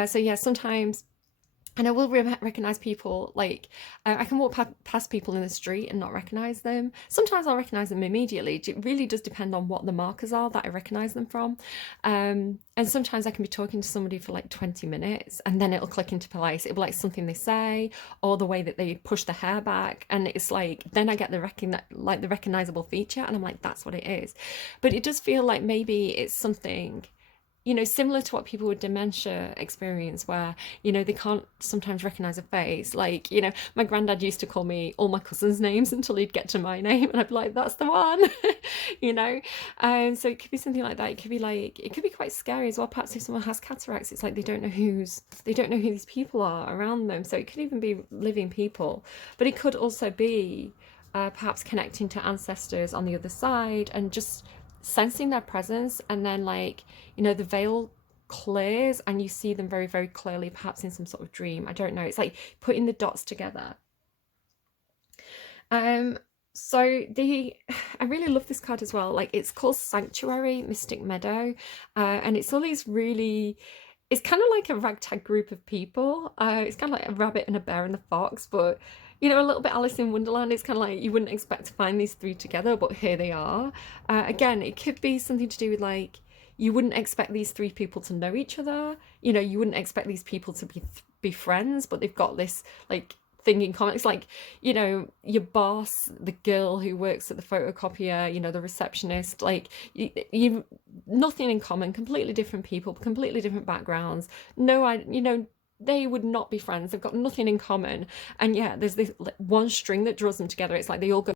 So yeah, sometimes, and I will recognize people, like I can walk past people in the street and not recognize them. Sometimes I'll recognize them immediately. It really does depend on what the markers are that I recognize them from. And sometimes I can be talking to somebody for like 20 minutes and then it'll click into place. It'll be like something they say or the way that they push the hair back, and it's like then I get the recognizable feature and I'm like, that's what it is. But it does feel like maybe it's something similar to what people with dementia experience, where, they can't sometimes recognize a face. Like, my granddad used to call me all my cousins' names until he'd get to my name and I'd be like, that's the one, And so it could be something like that. It could be quite scary as well. Perhaps if someone has cataracts, it's like they don't know who these people are around them. So it could even be living people, but it could also be perhaps connecting to ancestors on the other side and just sensing their presence. And then, like, you know, the veil clears and you see them very, very clearly, perhaps in some sort of dream. I don't know. It's like putting the dots together. So the I really love this card as well. Like, it's called Sanctuary Mystic Meadow, and it's all these really, it's kind of like a ragtag group of people. It's kind of like a rabbit and a bear and a fox, but you know, a little bit Alice in Wonderland. It's kind of like you wouldn't expect to find these three together, but here they are. Again, it could be something to do with, like, you wouldn't expect these three people to know each other. You know, you wouldn't expect these people to be friends, but they've got this, like, thing in common. It's like, you know, your boss, the girl who works at the photocopier, you know, the receptionist, like, you nothing in common, completely different people, completely different backgrounds. No, you know, they would not be friends. They've got nothing in common. And yeah, there's this one string that draws them together. It's like they all go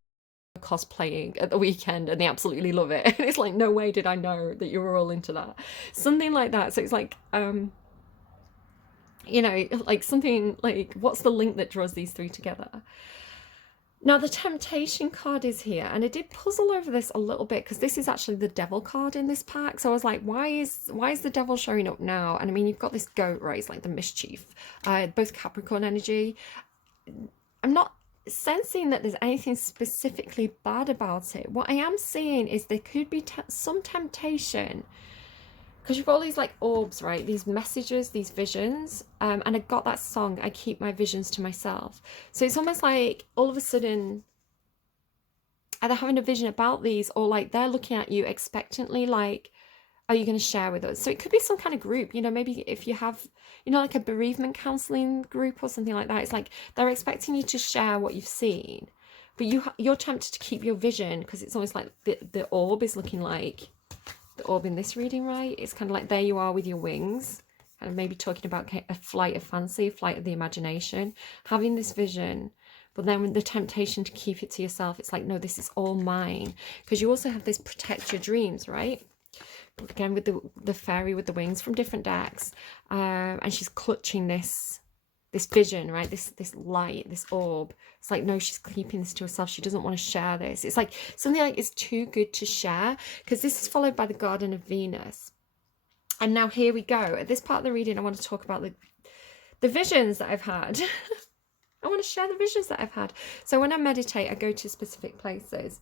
cosplaying at the weekend and they absolutely love it. And it's like, no way did I know that you were all into that. Something like that. So it's like, you know, like something like, what's the link that draws these three together? Now, the temptation card is here, and I did puzzle over this a little bit because this is actually the devil card in this pack. So I was like, why is the devil showing up now? And I mean, you've got this goat, right? It's like the mischief, both Capricorn energy. I'm not sensing that there's anything specifically bad about it. What I am seeing is there could be some temptation, because you've got all these like orbs, right? These messages, these visions. And I got that song, I Keep My Visions to Myself. So it's almost like all of a sudden either having a vision about these, or like they're looking at you expectantly, like, are you going to share with us? So it could be some kind of group, you know, maybe if you have, you know, like a bereavement counseling group or something like that. It's like they're expecting you to share what you've seen, but you're tempted to keep your vision, because it's almost like the orb is looking like the orb in this reading, right? It's kind of like there you are with your wings, kind of maybe talking about a flight of fancy, a flight of the imagination, having this vision, but then with the temptation to keep it to yourself, it's like, no, this is all mine. Because you also have this protect your dreams, right? Again, with the fairy with the wings from different decks, and she's clutching this vision, right? This light, this orb. It's like, no, she's keeping this to herself. She doesn't want to share this. It's like something like it's too good to share, because this is followed by the Garden of Venus. And now here we go. At this part of the reading, I want to talk about the visions that I've had. I want to share the visions that I've had. So when I meditate, I go to specific places.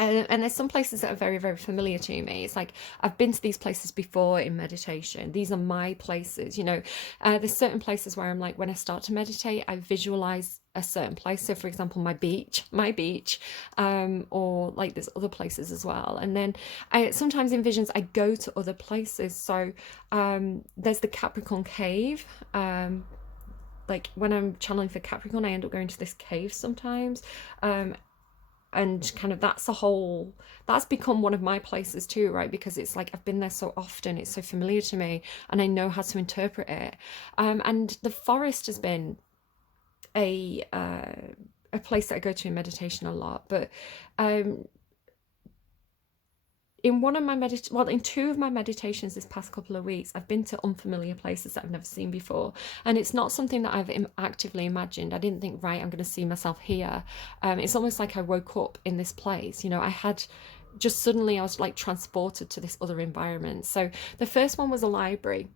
And there's some places that are very, very familiar to me. It's like, I've been to these places before in meditation. These are my places, you know. There's certain places where I'm like, when I start to meditate, I visualize a certain place. So for example, my beach, or like there's other places as well. And then sometimes in visions, I go to other places. So there's the Capricorn cave. Like when I'm channeling for Capricorn, I end up going to this cave sometimes. And kind of that's become one of my places too, right? Because it's like I've been there so often, it's so familiar to me, and I know how to interpret it. And the forest has been a place that I go to in meditation a lot. But in in two of my meditations this past couple of weeks, I've been to unfamiliar places that I've never seen before, and it's not something that I've actively imagined. I didn't think, right, I'm going to see myself here. It's almost like I woke up in this place, you know. I had just suddenly, I was like transported to this other environment. So the first one was a library,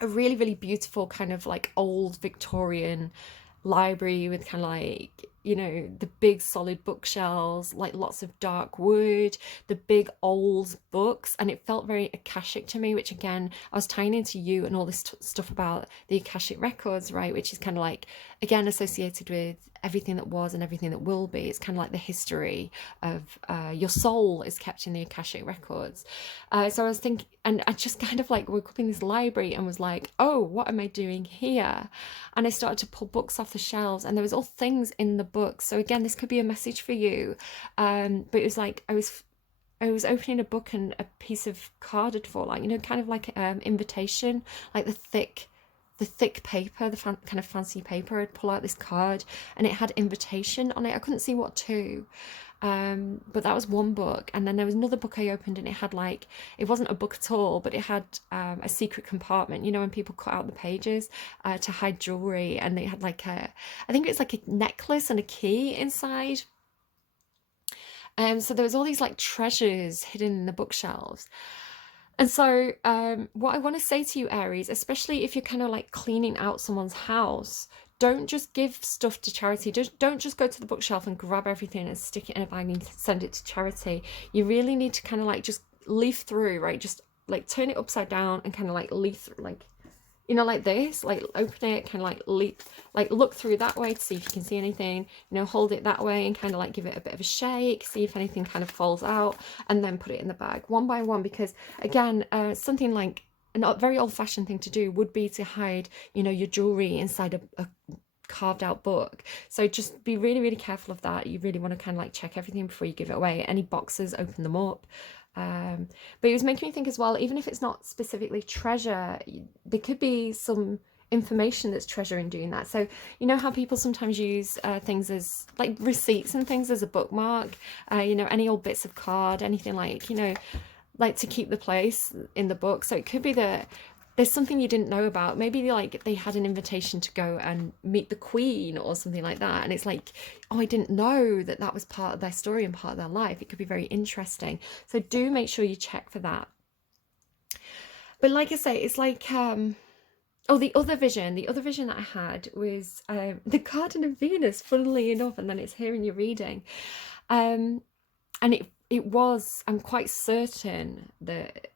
a really, really beautiful kind of like old Victorian library with kind of like, you know, the big solid bookshelves, like lots of dark wood, the big old books, and it felt very Akashic to me, which again, I was tying into you and all this stuff about the Akashic records, right, which is kind of like, again, associated with everything that was and everything that will be. It's kind of like the history of your soul is kept in the Akashic records. So I was thinking, and I just kind of like woke up in this library and was like, oh, what am I doing here? And I started to pull books off the shelves, and there was all things in the books. So again, this could be a message for you. But it was like I was opening a book and a piece of card had fallen, like, you know, kind of like invitation, like the thick paper, the kind of fancy paper. I'd pull out this card and it had invitation on it. I couldn't see what to. But that was one book. And then there was another book I opened, and it had like, it wasn't a book at all, but it had a secret compartment, you know, when people cut out the pages to hide jewelry, and they had like I think it was like a necklace and a key inside. So there was all these like treasures hidden in the bookshelves. And so what I want to say to you, Aries, especially if you're kind of like cleaning out someone's house, don't just give stuff to charity. Don't just go to the bookshelf and grab everything and stick it in a bag and send it to charity. You really need to kind of like just leaf through, right? Just like turn it upside down and kind of like leaf through, like, you know, like this, like open it, kind of like leap, like look through that way to see if you can see anything, you know, hold it that way and kind of like give it a bit of a shake, see if anything kind of falls out, and then put it in the bag one by one. Because again, something like a very old-fashioned thing to do would be to hide, you know, your jewelry inside a carved out book. So just be really, really careful of that. You really want to kind of like check everything before you give it away. Any boxes, open them up. But it was making me think as well, even if it's not specifically treasure, there could be some information that's treasure in doing that. So you know how people sometimes use things as like receipts and things as a bookmark, you know, any old bits of card, anything like, you know, like to keep the place in the book. So it could be that there's something you didn't know about. Maybe like they had an invitation to go and meet the Queen or something like that, and it's like, oh, I didn't know that that was part of their story and part of their life. It could be very interesting. So do make sure you check for that. But like I say, it's like oh, the other vision that I had was the Garden of Venus, funnily enough, and then it's here in your reading. And it was, I'm quite certain that,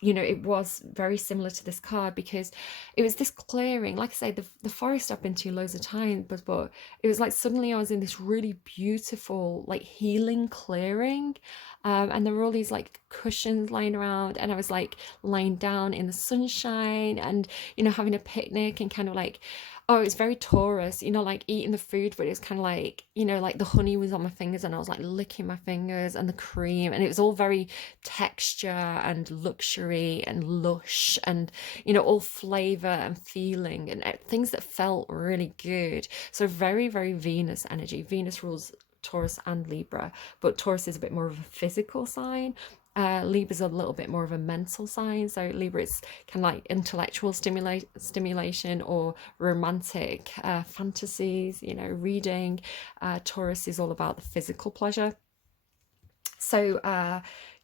you know, it was very similar to this card, because it was this clearing. Like I say, the forest I've been to loads of times, but it was like suddenly I was in this really beautiful like healing clearing, and there were all these like cushions lying around, and I was like lying down in the sunshine and, you know, having a picnic and kind of like, oh, it was very Taurus, you know, like eating the food, but it was kind of like, you know, like the honey was on my fingers and I was like licking my fingers, and the cream, and it was all very texture and luxury and lush and, you know, all flavor and feeling and things that felt really good. So very, very Venus energy. Venus rules Taurus and Libra, but Taurus is a bit more of a physical sign. Libra's a little bit more of a mental sign. So Libra is kind of like intellectual stimulation or romantic fantasies, you know, reading. Taurus is all about the physical pleasure. So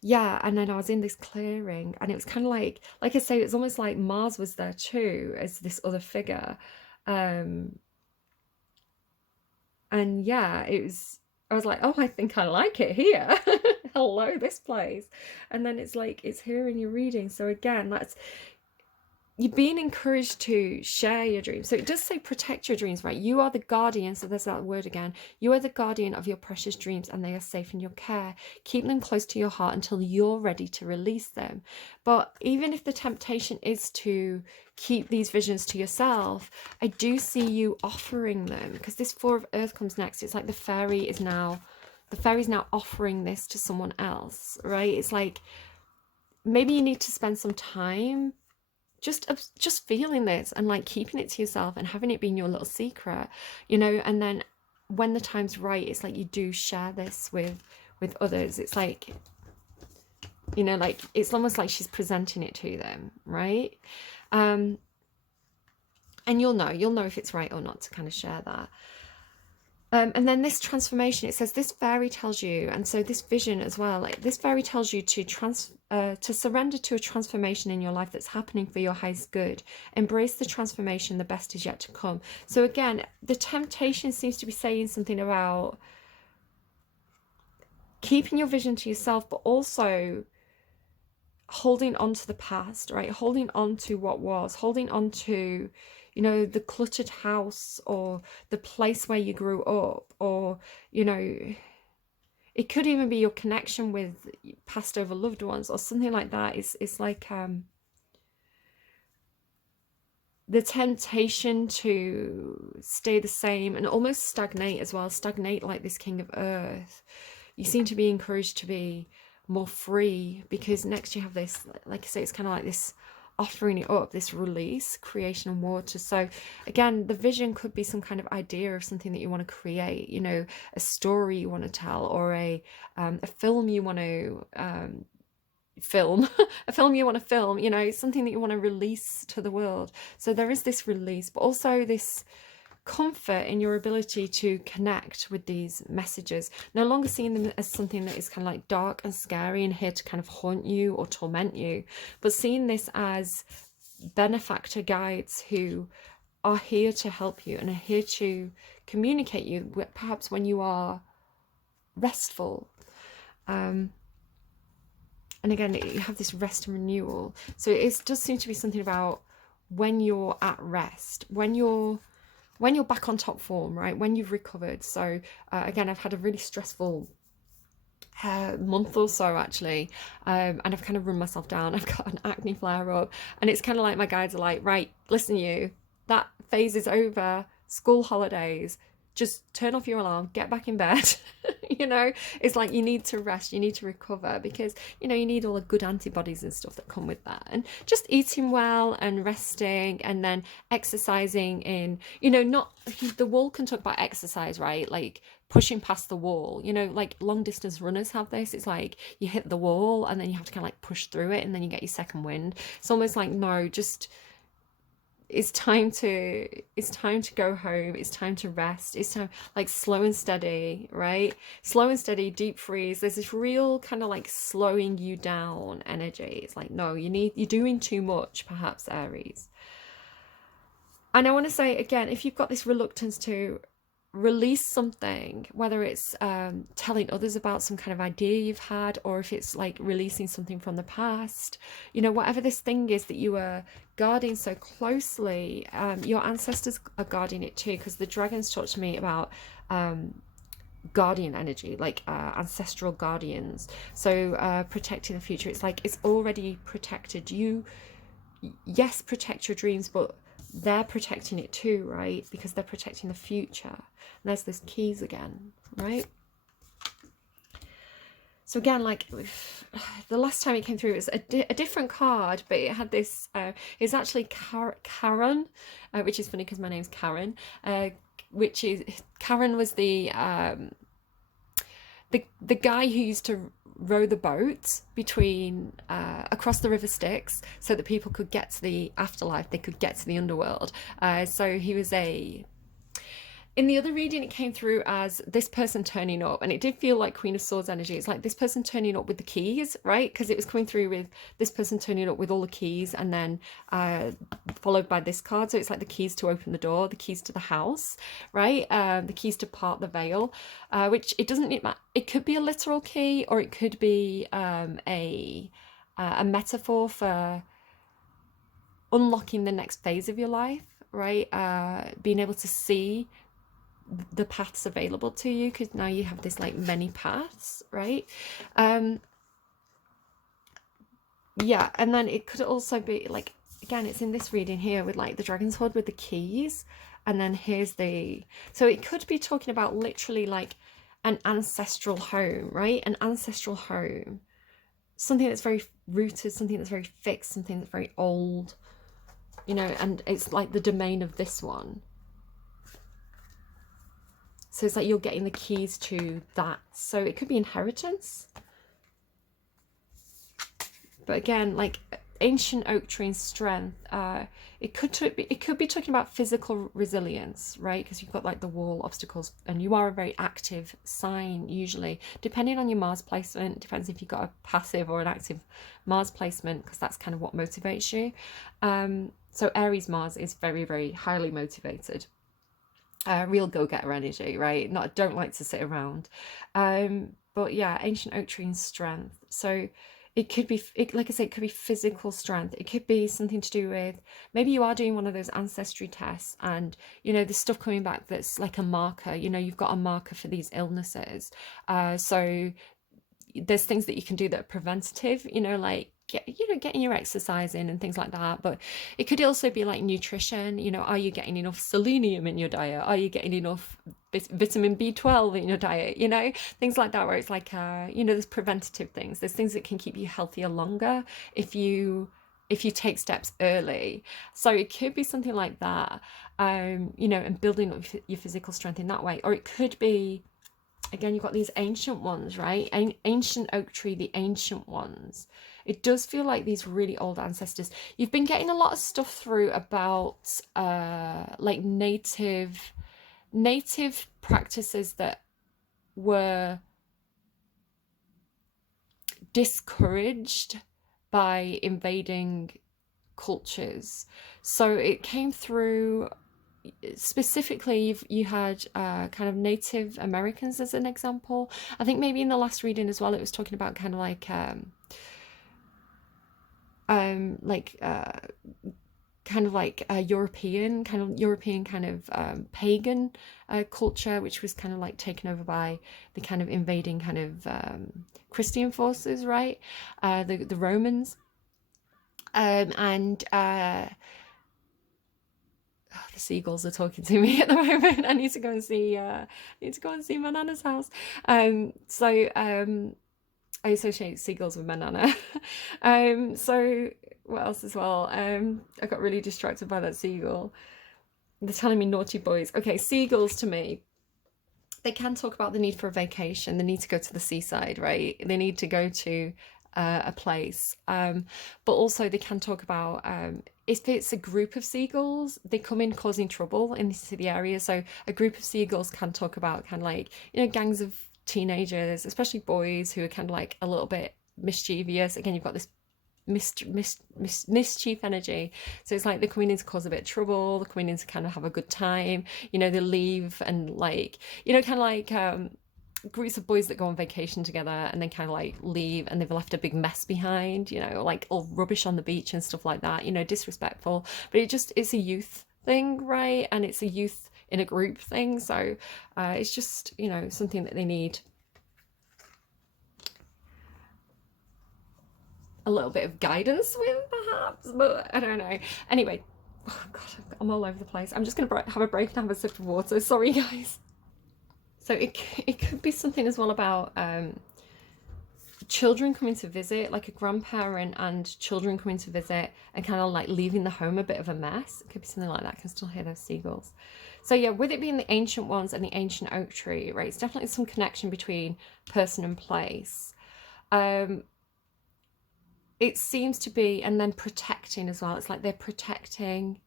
yeah, and then I was in this clearing, and it was kind of like I say, it's almost like Mars was there too as this other figure. Um and yeah, it was, I was like, oh, I think I like it here. Hello, this place. And then it's like, it's here in your reading. So again, that's, you're being encouraged to share your dreams. So it does say protect your dreams, right? You are the guardian. So there's that word again. You are the guardian of your precious dreams, and they are safe in your care. Keep them close to your heart until you're ready to release them. But even if the temptation is to keep these visions to yourself, I do see you offering them, because this Four of Earth comes next. It's like the fairy's now offering this to someone else, right? It's like maybe you need to spend some time just feeling this and like keeping it to yourself and having it being your little secret, you know. And then when the time's right, it's like you do share this with others. It's like, you know, like it's almost like she's presenting it to them, right? And you'll know if it's right or not to kind of share that. And then this transformation, it says this fairy tells you, and so this vision as well, like this fairy tells you to surrender to a transformation in your life that's happening for your highest good. Embrace the transformation, the best is yet to come. So again, the temptation seems to be saying something about keeping your vision to yourself, but also holding on to the past, right? Holding on to what was, holding on to, you know, the cluttered house or the place where you grew up, or, you know, it could even be your connection with passed over loved ones or something like that. It's like the temptation to stay the same and almost stagnate as well, stagnate like this King of Earth. You seem to be encouraged to be more free, because next you have this, like I say, it's kind of like this offering it up, this release, creation and water. So again, the vision could be some kind of idea of something that you want to create, you know, a story you want to tell, or a film you want to film a film you want to film, you know, something that you want to release to the world. So there is this release, but also this comfort in your ability to connect with these messages, no longer seeing them as something that is kind of like dark and scary and here to kind of haunt you or torment you, but seeing this as benefactor guides who are here to help you and are here to communicate you, perhaps when you are restful. And again, you have this rest and renewal. So it does seem to be something about when you're at rest, when you're back on top form, right? When you've recovered. So again, I've had a really stressful month or so actually, and I've kind of run myself down. I've got an acne flare up, and it's kind of like my guides are like, right, listen, you, that phase is over, school holidays, just turn off your alarm, get back in bed. You know, it's like you need to rest, you need to recover, because, you know, you need all the good antibodies and stuff that come with that. And just eating well and resting, and then exercising in, you know, not, the wall can talk about exercise, right? Like pushing past the wall, you know, like long distance runners have this. It's like you hit the wall and then you have to kind of like push through it, and then you get your second wind. It's almost like, no, just, it's time to go home. It's time to rest. It's time, like, slow and steady, right? Slow and steady, deep freeze. There's this real kind of like slowing you down energy. It's like, no, you're doing too much, perhaps, Aries. And I want to say again, if you've got this reluctance to release something, whether it's telling others about some kind of idea you've had, or if it's like releasing something from the past, you know, whatever this thing is that you were guarding so closely, your ancestors are guarding it too, because the dragons talk to me about guardian energy, like ancestral guardians. So protecting the future, it's like it's already protected. You, yes, protect your dreams, but they're protecting it too, right? Because they're protecting the future. And there's this keys again, right? So again, like the last time it came through, it was a different card, but it had this, it's actually Karen, which is funny because my name's Karen, which is, Karen was the guy who used to row the boat between across the River Styx so that people could get to the afterlife, they could get to the underworld. So he was in the other reading, it came through as this person turning up, and it did feel like Queen of Swords energy. It's like this person turning up with the keys, right? Because it was coming through with this person turning up with all the keys, and then followed by this card. So it's like the keys to open the door, the keys to the house, right? The keys to part the veil, which it doesn't need. It could be a literal key, or it could be a metaphor for unlocking the next phase of your life, right? Being able to see the paths available to you, because now you have this like many paths, right? Yeah, and then it could also be like, again, it's in this reading here with like the dragon's hood with the keys, and then here's the, so it could be talking about literally like an ancestral home, right? An ancestral home, something that's very rooted, something that's very fixed, something that's very old, you know, and it's like the domain of this one. So it's like you're getting the keys to that. So it could be inheritance. But again, like ancient oak tree and strength, it could be talking about physical resilience, right? Because you've got like the wall, obstacles, and you are a very active sign usually, depending on your Mars placement. Depends if you've got a passive or an active Mars placement, because that's kind of what motivates you. So Aries Mars is very, very highly motivated. Real go-getter energy, right? Don't like to sit around. But yeah, ancient oak tree and strength. So it could be, like I say, it could be physical strength. It could be something to do with, maybe you are doing one of those ancestry tests, and you know, there's stuff coming back that's like a marker, you know, you've got a marker for these illnesses. So there's things that you can do that are preventative, you know, like getting your exercise in and things like that. But it could also be like nutrition, you know, are you getting enough selenium in your diet? Are you getting enough vitamin B12 in your diet? You know, things like that, where it's like you know, there's preventative things, there's things that can keep you healthier longer if you if you take steps early. So it could be something like that, you know, and building up your physical strength in that way. Or it could be, again, you've got these ancient ones, right? Ancient oak tree, the ancient ones. It does feel like these really old ancestors. You've been getting a lot of stuff through about like native practices that were discouraged by invading cultures. So it came through, specifically you had kind of Native Americans as an example. I think maybe in the last reading as well it was talking about kind of like kind of like a European kind of pagan culture, which was kind of like taken over by the kind of invading kind of Christian forces, right? The Romans. And the seagulls are talking to me at the moment. I need to go and see my nana's house. I associate seagulls with my nana. So what else as well? I got really distracted by that seagull. They're telling me naughty boys. Okay, seagulls to me, they can talk about the need for a vacation, the need to go to the seaside, right? They need to go to a place. But also they can talk about if it's a group of seagulls, they come in causing trouble into the area. So a group of seagulls can talk about kind of like, you know, gangs of teenagers, especially boys who are kind of like a little bit mischievous. Again, you've got this mischief energy, so it's like they're coming in to cause a bit of trouble, they're coming in to kind of have a good time, you know, they leave and like, you know, kind of like groups of boys that go on vacation together and then kind of like leave and they've left a big mess behind, you know, like all rubbish on the beach and stuff like that, you know, disrespectful. But it's a youth thing, right? And it's a youth in a group thing, so it's just, you know, something that they need a little bit of guidance with, perhaps, but I don't know. Anyway, oh god, I'm all over the place. I'm just gonna have a break and have a sip of water. Sorry, guys. So it could be something as well about children coming to visit, like a grandparent and children coming to visit and kind of like leaving the home a bit of a mess. It could be something like that. I can still hear those seagulls. So yeah, with it being the ancient ones and the ancient oak tree, right, it's definitely some connection between person and place. It seems to be, and then protecting as well. It's like they're protecting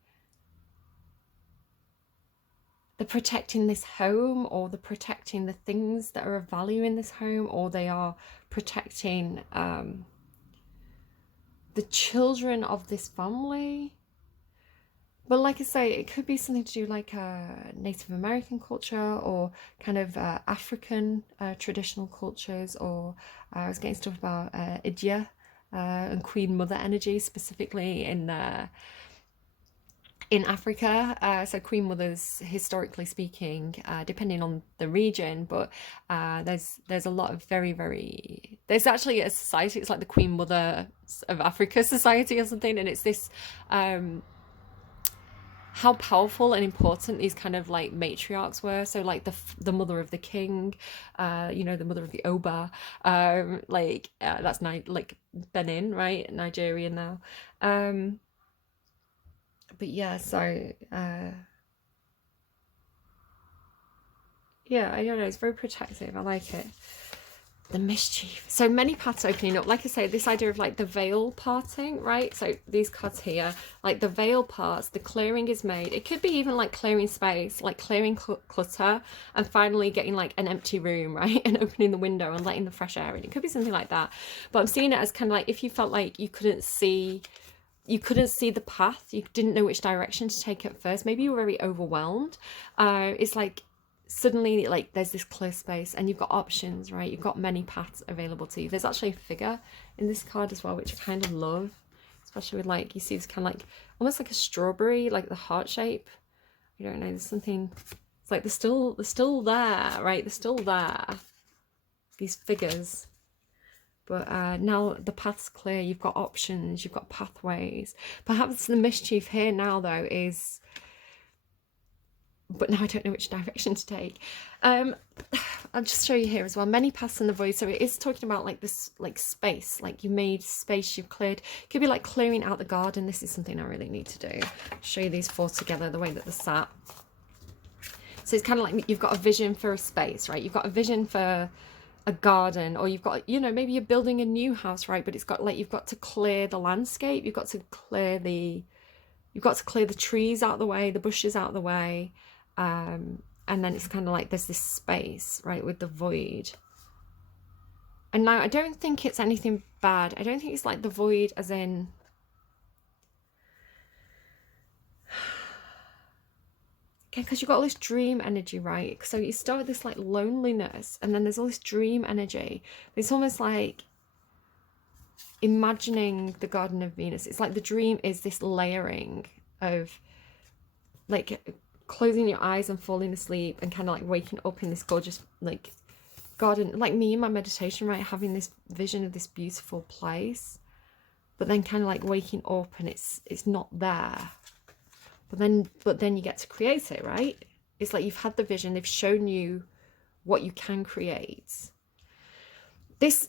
this home, or they're protecting the things that are of value in this home, or they are protecting the children of this family. But like I say, it could be something to do like Native American culture, or kind of African traditional cultures, or I was getting stuff about Idya and Queen Mother energy, specifically in Africa. So Queen Mothers, historically speaking, depending on the region, but there's a lot of there's actually a society, it's like the Queen Mother of Africa Society or something, and it's this how powerful and important these kind of like matriarchs were. So like the mother of the king, you know, the mother of the Oba, that's like Benin, right, Nigeria now. But yeah, so yeah, I don't know, it's very protective. I like it. The mischief. So many paths opening up. Like I say, this idea of like the veil parting, right? So these cards here, like the veil parts, the clearing is made. It could be even like clearing space, like clearing clutter, and finally getting like an empty room, right? And opening the window and letting the fresh air in. It could be something like that. But I'm seeing it as kind of like if you felt like you couldn't see the path, you didn't know which direction to take at first, maybe you were very overwhelmed. It's like suddenly like there's this clear space and you've got options, right? You've got many paths available to you. There's actually a figure in this card as well, which I kind of love, especially with like, you see this kind of like almost like a strawberry, like the heart shape. I don't know, there's something, it's like they're still there, right? They're still there, these figures. But now the path's clear, you've got options, you've got pathways. Perhaps the mischief here now though is but now I don't know which direction to take. I'll just show you here as well. Many paths in the void. So it is talking about like this, like space, like you made space, you've cleared. It could be like clearing out the garden. This is something I really need to do. I'll show you these four together, the way that they're sat. So it's kind of like you've got a vision for a space, right? You've got a vision for a garden, or you've got, you know, maybe you're building a new house, right? But it's got like, you've got to clear the landscape. You've got to clear the trees out of the way, the bushes out of the way. And then it's kind of like there's this space, right, with the void. And now I don't think it's anything bad. I don't think it's like the void as in... Okay, because you've got all this dream energy, right? So you start with this like loneliness, and then there's all this dream energy. It's almost like imagining the Garden of Venus. It's like the dream is this layering of like closing your eyes and falling asleep and kind of like waking up in this gorgeous like garden, like me in my meditation, right, having this vision of this beautiful place, but then kind of like waking up and it's not there, but then you get to create it, right? It's like you've had the vision, they've shown you what you can create. This,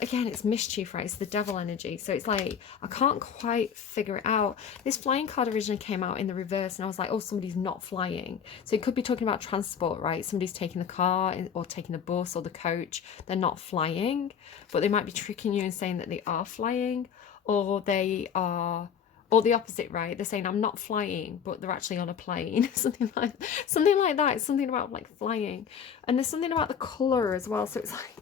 again, it's mischief, right? It's the devil energy. So it's like, I can't quite figure it out. This flying card originally came out in the reverse, and I was like, oh, somebody's not flying. So it could be talking about transport, right? Somebody's taking the car or taking the bus or the coach. They're not flying, but they might be tricking you and saying that they are flying, or they are... or the opposite, right? They're saying, I'm not flying, but they're actually on a plane. something like that. It's something about like flying. And there's something about the colour as well. So it's like,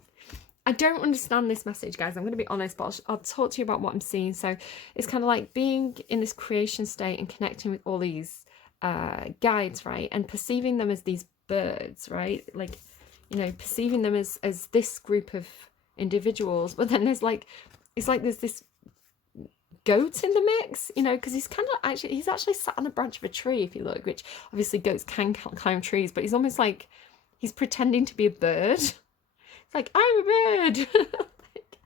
I don't understand this message, guys. I'm going to be honest, but I'll talk to you about what I'm seeing. So it's kind of like being in this creation state and connecting with all these guides, right? And perceiving them as these birds, right? Like, you know, perceiving them as this group of individuals. But then there's like, it's like there's this goat in the mix, you know, because he's actually sat on a branch of a tree, if you look, which obviously goats can climb trees, but he's almost like he's pretending to be a bird. It's like, I'm a bird. Like,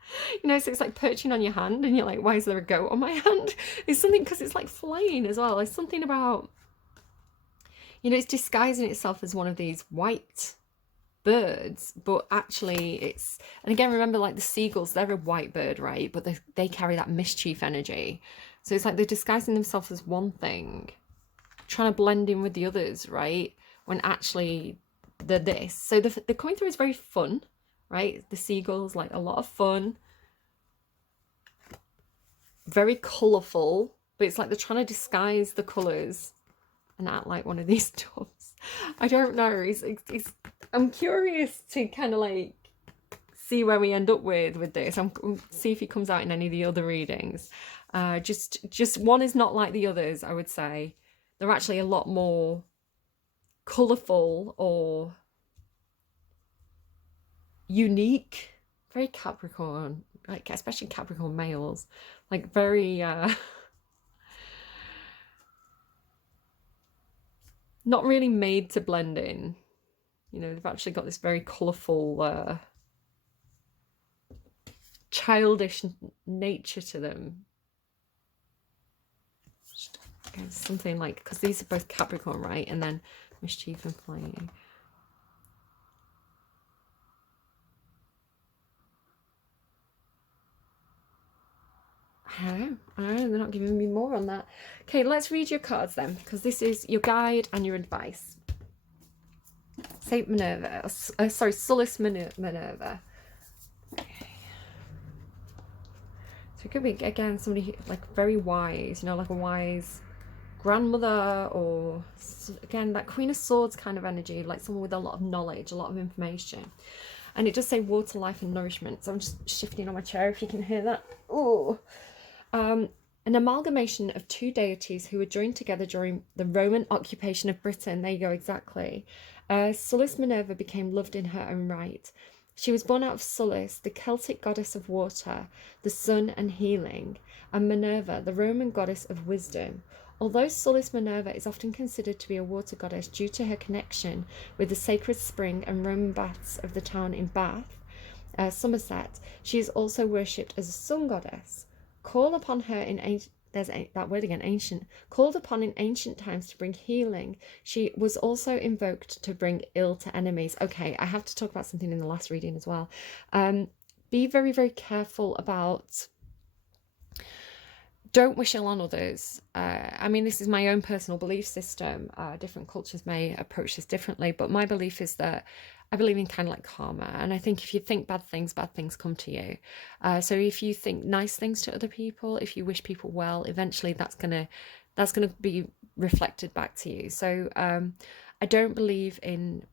you know, so it's like perching on your hand, and you're like, why is there a goat on my hand? It's something, because it's like flying as well. There's something about, you know, it's disguising itself as one of these white birds, but actually it's... And again, remember, like the seagulls, they're a white bird, right? But they carry that mischief energy. So it's like they're disguising themselves as one thing, trying to blend in with the others, right? When actually they're this. So the coming through is very fun, right? The seagulls, like a lot of fun, very colourful, but it's like they're trying to disguise the colours and act like one of these doves. I don't know. I'm curious to kind of like see where we end up with this. See if he comes out in any of the other readings. Just one is not like the others, I would say. They're actually a lot more colourful or unique. Very Capricorn, like especially Capricorn males, like very not really made to blend in. You know, they've actually got this very colourful, childish nature to them. Okay, something like, because these are both Capricorn, right? And then mischief and flying. I don't know, they're not giving me more on that. Okay, let's read your cards then, because this is your guide and your advice. Saint Minerva, sorry, Solis Minerva. Okay. So it could be, again, somebody like very wise, you know, like a wise grandmother, or again, that Queen of Swords kind of energy, like someone with a lot of knowledge, a lot of information. And it does say water, life and nourishment. So I'm just shifting on my chair if you can hear that. Oh. An amalgamation of two deities who were joined together during the Roman occupation of Britain. There you go, exactly. Solis Minerva became loved in her own right. She was born out of Solis, the Celtic goddess of water, the sun and healing, and Minerva, the Roman goddess of wisdom. Although Solis Minerva is often considered to be a water goddess due to her connection with the sacred spring and Roman baths of the town in Bath, Somerset, she is also worshipped as a sun goddess. Call upon her in there's that word again, ancient, called upon in ancient times to bring healing. She was also invoked to bring ill to enemies. Okay, I have to talk about something in the last reading as well. Be very, very careful about, don't wish ill on others. I mean, this is my own personal belief system. Different cultures may approach this differently, but my belief is that I believe in kind of like karma. And I think if you think bad things come to you. So if you think nice things to other people, if you wish people well, eventually that's gonna be reflected back to you. So I don't believe in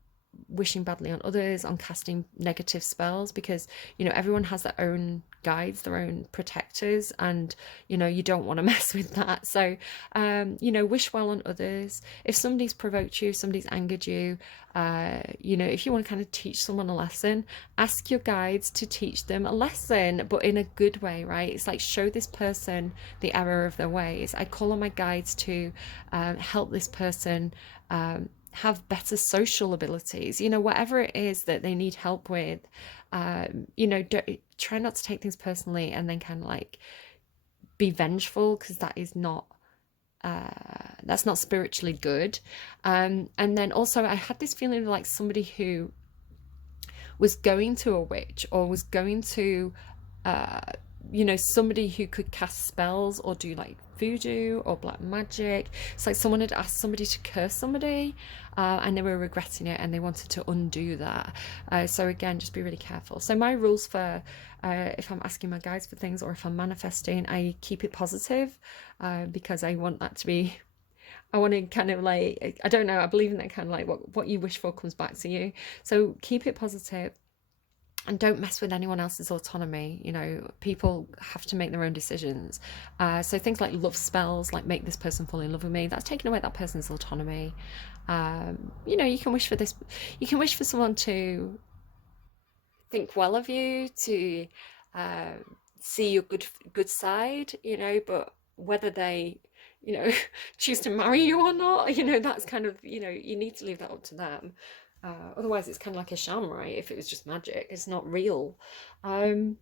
wishing badly on others, on casting negative spells, because everyone has their own guides, their own protectors, and you don't want to mess with that. So wish well on others. If somebody's provoked you, somebody's angered you, if you want to kind of teach someone a lesson, ask your guides to teach them a lesson, but in a good way, right? It's like, show this person the error of their ways. I call on my guides to help this person have better social abilities, whatever it is that they need help with. Try not to take things personally and then kind of like be vengeful, because that is not that's not spiritually good. And then also, I had this feeling of like somebody who was going to a witch, or was going to somebody who could cast spells or do like voodoo or black magic. It's like someone had asked somebody to curse somebody, and they were regretting it and they wanted to undo that. So again, just be really careful. So my rules for if I'm asking my guides for things, or if I'm manifesting, I keep it positive, because I want that to be, I want to kind of like, I don't know, I believe in that kind of like what you wish for comes back to you. So keep it positive. And don't mess with anyone else's autonomy. People have to make their own decisions. So things like love spells, like make this person fall in love with me, that's taking away that person's autonomy. You can wish for this. You can wish for someone to think well of you, to see your good side. But whether they, choose to marry you or not, that's kind of, you need to leave that up to them. Otherwise it's kind of like a sham, right? If it was just magic, it's not real. Called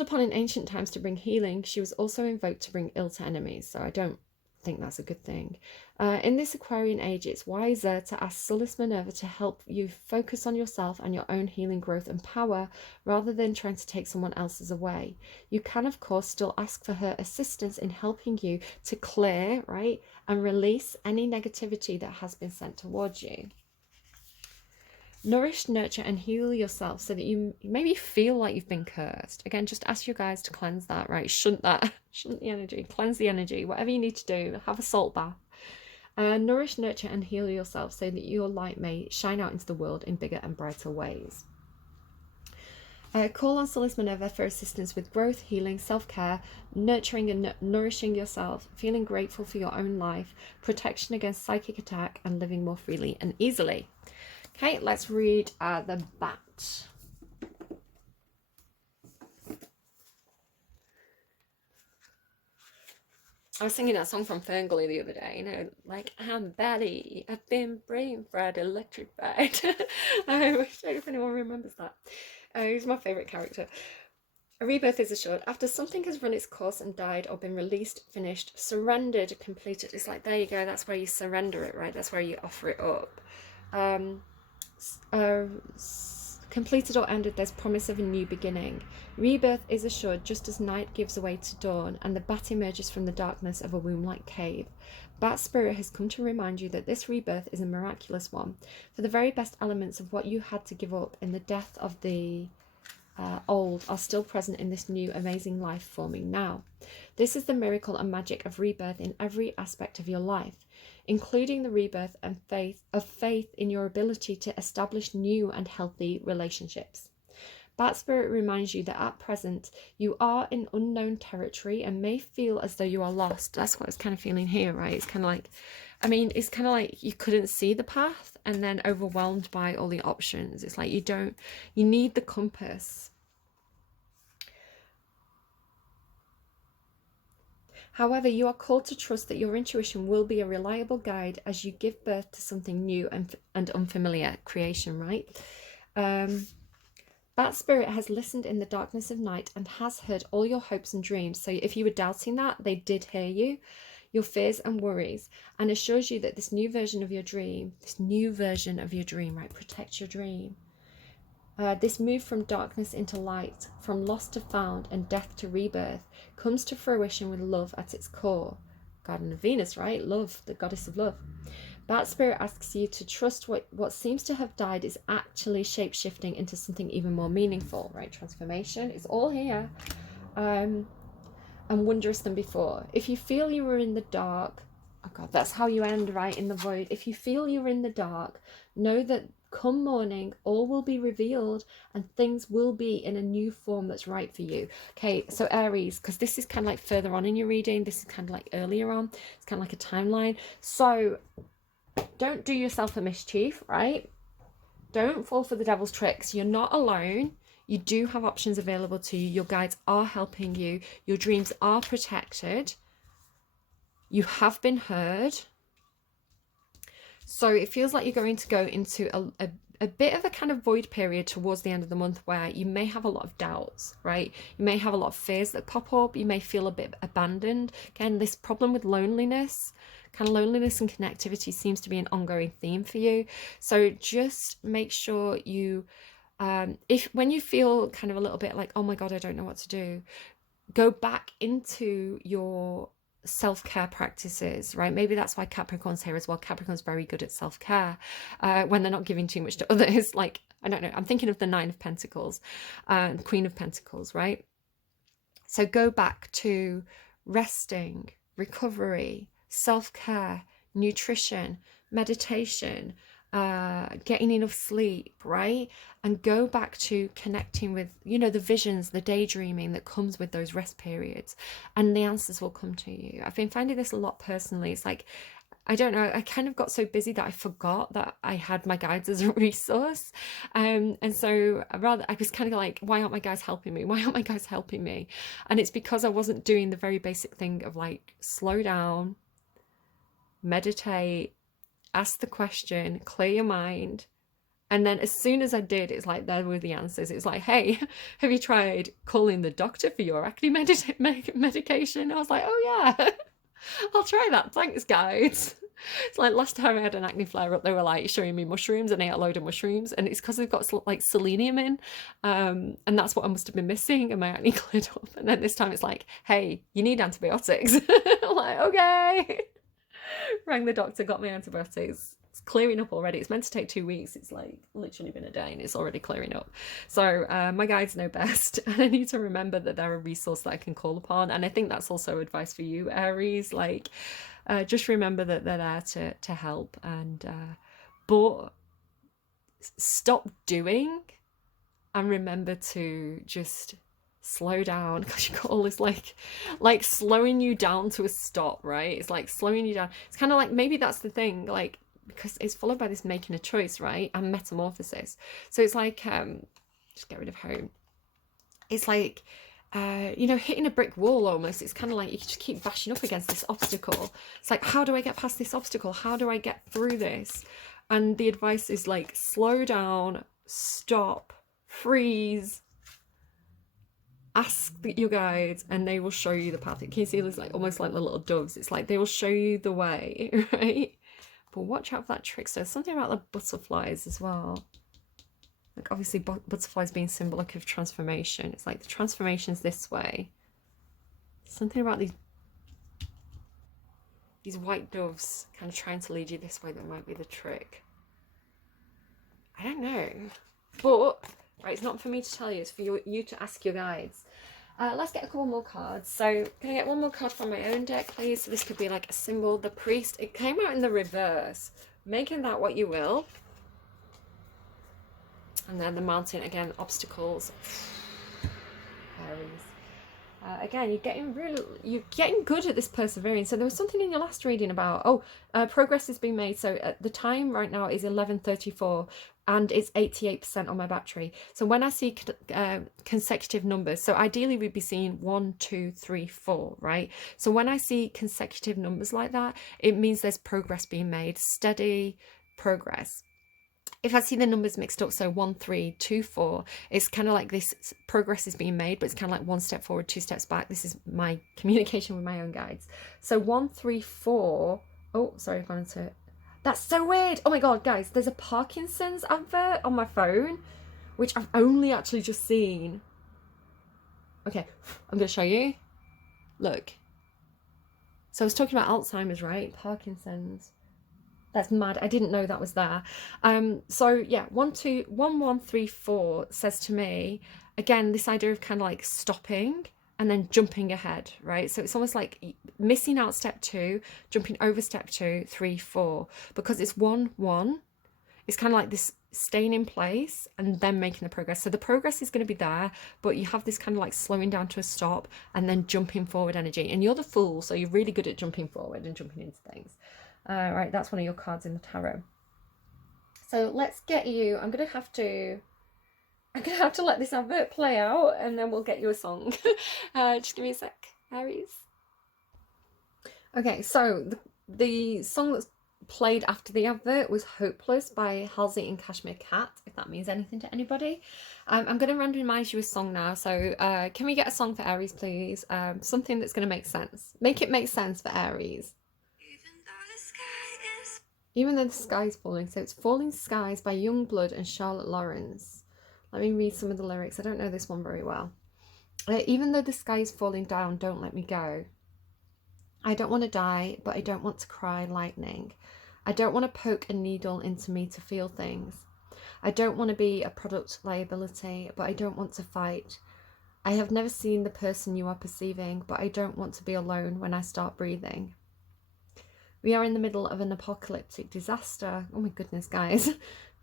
upon in ancient times to bring healing, she was also invoked to bring ill to enemies. So I don't think that's a good thing. In this Aquarian age, it's wiser to ask Sulis Minerva to help you focus on yourself and your own healing growth and power, rather than trying to take someone else's away. You can, of course, still ask for her assistance in helping you to clear, right, and release any negativity that has been sent towards you. Nourish, nurture, and heal yourself so that you maybe feel like you've been cursed. Again, just ask your guys to cleanse that, right? Shunt the energy, cleanse the energy, whatever you need to do. Have a salt bath. Nourish, nurture, and heal yourself so that your light may shine out into the world in bigger and brighter ways. Call on Sulis Minerva for assistance with growth, healing, self-care, nurturing and nourishing yourself, feeling grateful for your own life, protection against psychic attack, and living more freely and easily. Okay, let's read the bat. I was singing that song from Ferngully the other day, like, I'm Betty, I've been brain fried, electrified. I wish if anyone remembers that. He's my favourite character. A rebirth is assured. After something has run its course and died, or been released, finished, surrendered, completed. It's like, there you go, that's where you surrender it, right? That's where you offer it up. Completed or ended, there's promise of a new beginning. Rebirth is assured just as night gives way to dawn and the bat emerges from the darkness of a womb-like cave. Bat Spirit has come to remind you that this rebirth is a miraculous one, for the very best elements of what you had to give up in the death of the old are still present in this new amazing life forming now. This is the miracle and magic of rebirth in every aspect of your life, including the rebirth and faith in your ability to establish new and healthy relationships. Bat Spirit reminds you that at present you are in unknown territory and may feel as though you are lost. That's what it's kind of feeling here, right? It's kind of like, it's kind of like you couldn't see the path and then overwhelmed by all the options. It's like you need the compass. However, you are called to trust that your intuition will be a reliable guide as you give birth to something new and unfamiliar, creation, right? Bat spirit has listened in the darkness of night and has heard all your hopes and dreams. So if you were doubting that, they did hear you, your fears and worries, and assures you that this new version of your dream, right, protect your dream. This move from darkness into light, from lost to found and death to rebirth, comes to fruition with love at its core. Garden of Venus, right? Love, the goddess of love. Bat spirit asks you to trust what seems to have died is actually shape-shifting into something even more meaningful, right? Transformation is all here, and wondrous than before. If you feel you were in the dark, oh God, that's how you end, right? In the void. If you feel you're in the dark, know that come morning, all will be revealed and things will be in a new form that's right for you. Okay, so Aries, because this is kind of like further on in your reading, this is kind of like earlier on, it's kind of like a timeline. So don't do yourself a mischief, right? Don't fall for the devil's tricks. You're not alone. You do have options available to you. Your guides are helping you. Your dreams are protected. You have been heard. So it feels like you're going to go into a bit of a kind of void period towards the end of the month where you may have a lot of doubts, right? You may have a lot of fears that pop up. You may feel a bit abandoned. Again, this problem with loneliness, kind of loneliness and connectivity seems to be an ongoing theme for you. So just make sure you, when you feel kind of a little bit like, oh my God, I don't know what to do, go back into your self-care practices, right? Maybe that's why Capricorn's here as well. Capricorn's very good at self-care when they're not giving too much to others. Like, I don't know, I'm thinking of the Nine of Pentacles, Queen of Pentacles, right? So go back to resting, recovery, self-care, nutrition, meditation, getting enough sleep, right? And go back to connecting with, you know, the visions, the daydreaming that comes with those rest periods, and the answers will come to you. I've been finding this a lot personally. It's like, I don't know, I kind of got so busy that I forgot that I had my guides as a resource. And so I was kind of like, why aren't my guides helping me? Why aren't my guides helping me? And it's because I wasn't doing the very basic thing of like, slow down, meditate, ask the question, clear your mind. And then as soon as I did, it's like, there were the answers. It's like, hey, have you tried calling the doctor for your acne medication? I was like, oh yeah, I'll try that. Thanks, guys. It's like last time I had an acne flare up, they were like showing me mushrooms, and I ate a load of mushrooms, and it's because they've got like selenium in, and that's what I must have been missing, and my acne cleared up. And then this time it's like, hey, you need antibiotics. I'm like, okay. Rang the doctor, got my antibiotics. It's clearing up already. It's meant to take 2 weeks. It's like literally been a day and it's already clearing up. So my guides know best, and I need to remember that they're a resource that I can call upon. And I think that's also advice for you, Aries. Like, just remember that they're there to help, and but stop doing and remember to just slow down, because you got all this like slowing you down to a stop, right? It's like slowing you down. It's kind of like, maybe that's the thing, like, because it's followed by this making a choice, right? And metamorphosis. So it's like, just get rid of home. It's like, you know, hitting a brick wall almost. It's kind of like you just keep bashing up against this obstacle. It's like, how do I get past this obstacle? How do I get through this? And the advice is like, slow down, stop, freeze, ask your guides, and they will show you the path. Can you see this, like almost like the little doves? It's like they will show you the way, right? But watch out for that trickster. Something about the butterflies as well. Like, obviously butterflies being symbolic of transformation. It's like the transformation's this way. Something about these white doves kind of trying to lead you this way that might be the trick. I don't know. But, right, it's not for me to tell you. It's for you to ask your guides. Let's get a couple more cards. So, can I get one more card from my own deck, please? So this could be like a symbol. The priest. It came out in the reverse. Making that what you will. And then the mountain, again, obstacles. Aries. Again, you're getting good at this perseverance. So there was something in your last reading about, progress has been made. So at the time right now is 11:34 and it's 88% on my battery. So when I see consecutive numbers, so ideally we'd be seeing 1, 2, 3, 4, right? So when I see consecutive numbers like that, it means there's progress being made, steady progress. if I see the numbers mixed up, so 1, 3, 2, 4, it's kind of like this progress is being made, but it's kind of like 1 step forward, 2 steps back. This is my communication with my own guides. So 1, 3, 4. Oh, sorry, I've gone into it. That's so weird. Oh my God, guys, there's a Parkinson's advert on my phone, which I've only actually just seen. Okay, I'm going to show you. Look. So I was talking about Alzheimer's, right? Parkinson's. That's mad. I didn't know that was there. So yeah, 1, 2, 1, 1, 3, 4 says to me, again, this idea of kind of like stopping and then jumping ahead, right? So it's almost like missing out step 2, jumping over step 2, 3, 4, because it's 1, 1. It's kind of like this staying in place and then making the progress. So the progress is going to be there, but you have this kind of like slowing down to a stop and then jumping forward energy. And you're the Fool, so you're really good at jumping forward and jumping into things. Right, that's one of your cards in the tarot. So let's get you. I'm gonna have to let this advert play out, and then we'll get you a song. Just give me a sec, Aries. Okay, so the song that's played after the advert was Hopeless by Halsey and Cashmere Cat, if that means anything to anybody. I'm going to randomise you a song now, so can we get a song for Aries, please? Something that's going to make sense. Make it make sense for Aries. Even though the sky is falling. So it's Falling Skies by Youngblood and Charlotte Lawrence. Let me read some of the lyrics. I don't know this one very well. Even though the sky is falling down, don't let me go. I don't want to die, but I don't want to cry lightning. I don't want to poke a needle into me to feel things. I don't want to be a product liability, but I don't want to fight. I have never seen the person you are perceiving, but I don't want to be alone when I start breathing. We are in the middle of an apocalyptic disaster. Oh my goodness, guys.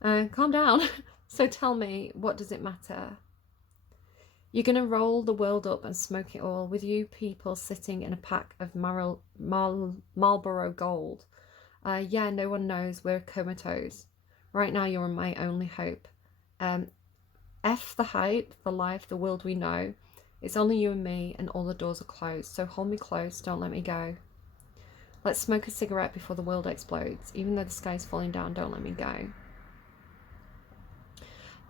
Calm down. So tell me, what does it matter? You're going to roll the world up and smoke it all with you people sitting in a pack of Marlboro Gold. Yeah, no one knows. We're comatose. Right now, you're my only hope. F the hype, the life, the world we know. It's only you and me, and all the doors are closed. So hold me close, don't let me go. Let's smoke a cigarette before the world explodes. Even though the sky's falling down, don't let me go.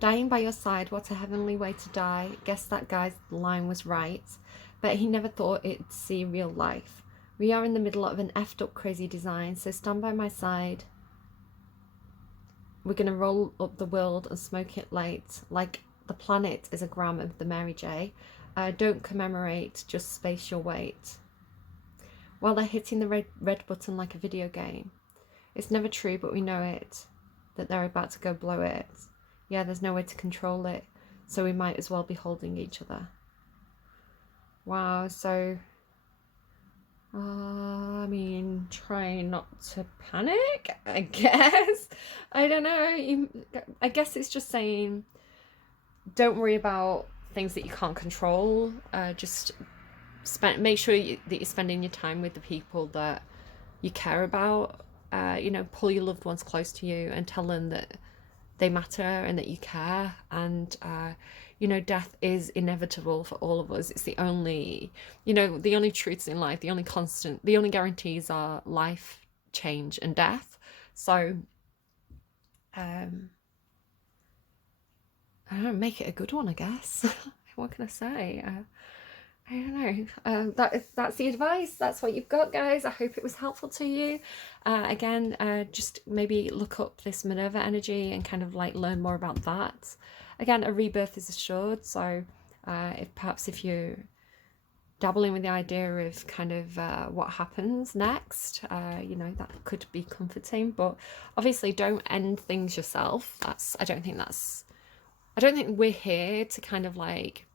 Dying by your side, what a heavenly way to die. Guess that guy's line was right. Bet he never thought it'd see real life. We are in the middle of an effed up crazy design, so stand by my side. We're going to roll up the world and smoke it late, like the planet is a gram of the Mary J. Don't commemorate, just space your weight. While they're hitting the red button like a video game. It's never true, but we know it, that they're about to go blow it. Yeah, there's no way to control it, so we might as well be holding each other. Wow, so, I mean, try not to panic, I guess. I don't know, I guess it's just saying, don't worry about things that you can't control, just make sure that you're spending your time with the people that you care about. You know, pull your loved ones close to you and tell them that they matter and that you care. And you know, death is inevitable for all of us. It's the only, you know, the only truths in life, the only constant, the only guarantees are life, change, and death. So I don't know, make it a good one, I guess. What can I say? I don't know. That's the advice. That's what you've got, guys. I hope it was helpful to you. Again, just maybe look up this Minerva energy and kind of like learn more about that. Again, a rebirth is assured. So if you're dabbling with the idea of kind of what happens next, you know, that could be comforting. But obviously, don't end things yourself. I don't think we're here to kind of like.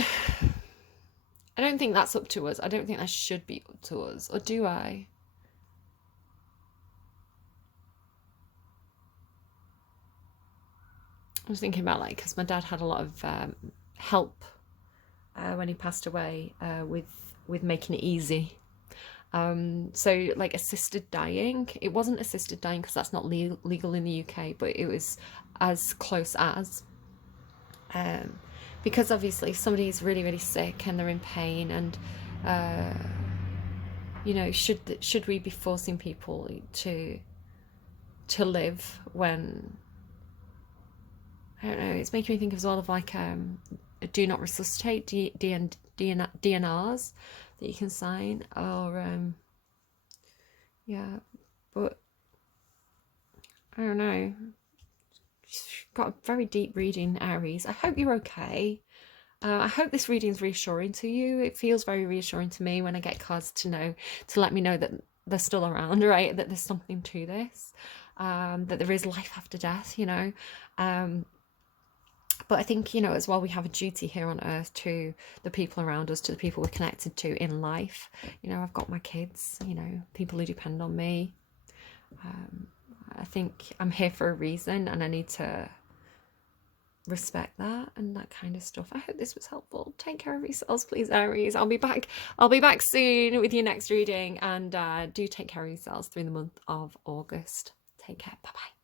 I don't think that's up to us. I don't think that should be up to us. Or do I? I was thinking about, like, because my dad had a lot of help when he passed away with making it easy. So, like, assisted dying. It wasn't assisted dying because that's not legal in the UK, but it was as close as. Because obviously if somebody's really, really sick and they're in pain and, you know, should we be forcing people to to live when, I don't know, it's making me think as well of like do not resuscitate DNRs that you can sign, or yeah, but I don't know. Got a very deep reading, Aries. I hope you're okay. I hope this reading is reassuring to you. It feels very reassuring to me when I get cards to let me know that they're still around, right? That there's something to this, that there is life after death, you know. But I think, you know, as well, we have a duty here on earth to the people around us, to the people we're connected to in life. You know, I've got my kids, you know, people who depend on me. I think I'm here for a reason, and I need to respect that and that kind of stuff. I hope this was helpful. Take care of yourselves, please, Aries. I'll be back soon with your next reading, and do take care of yourselves through the month of August. Take care. Bye bye.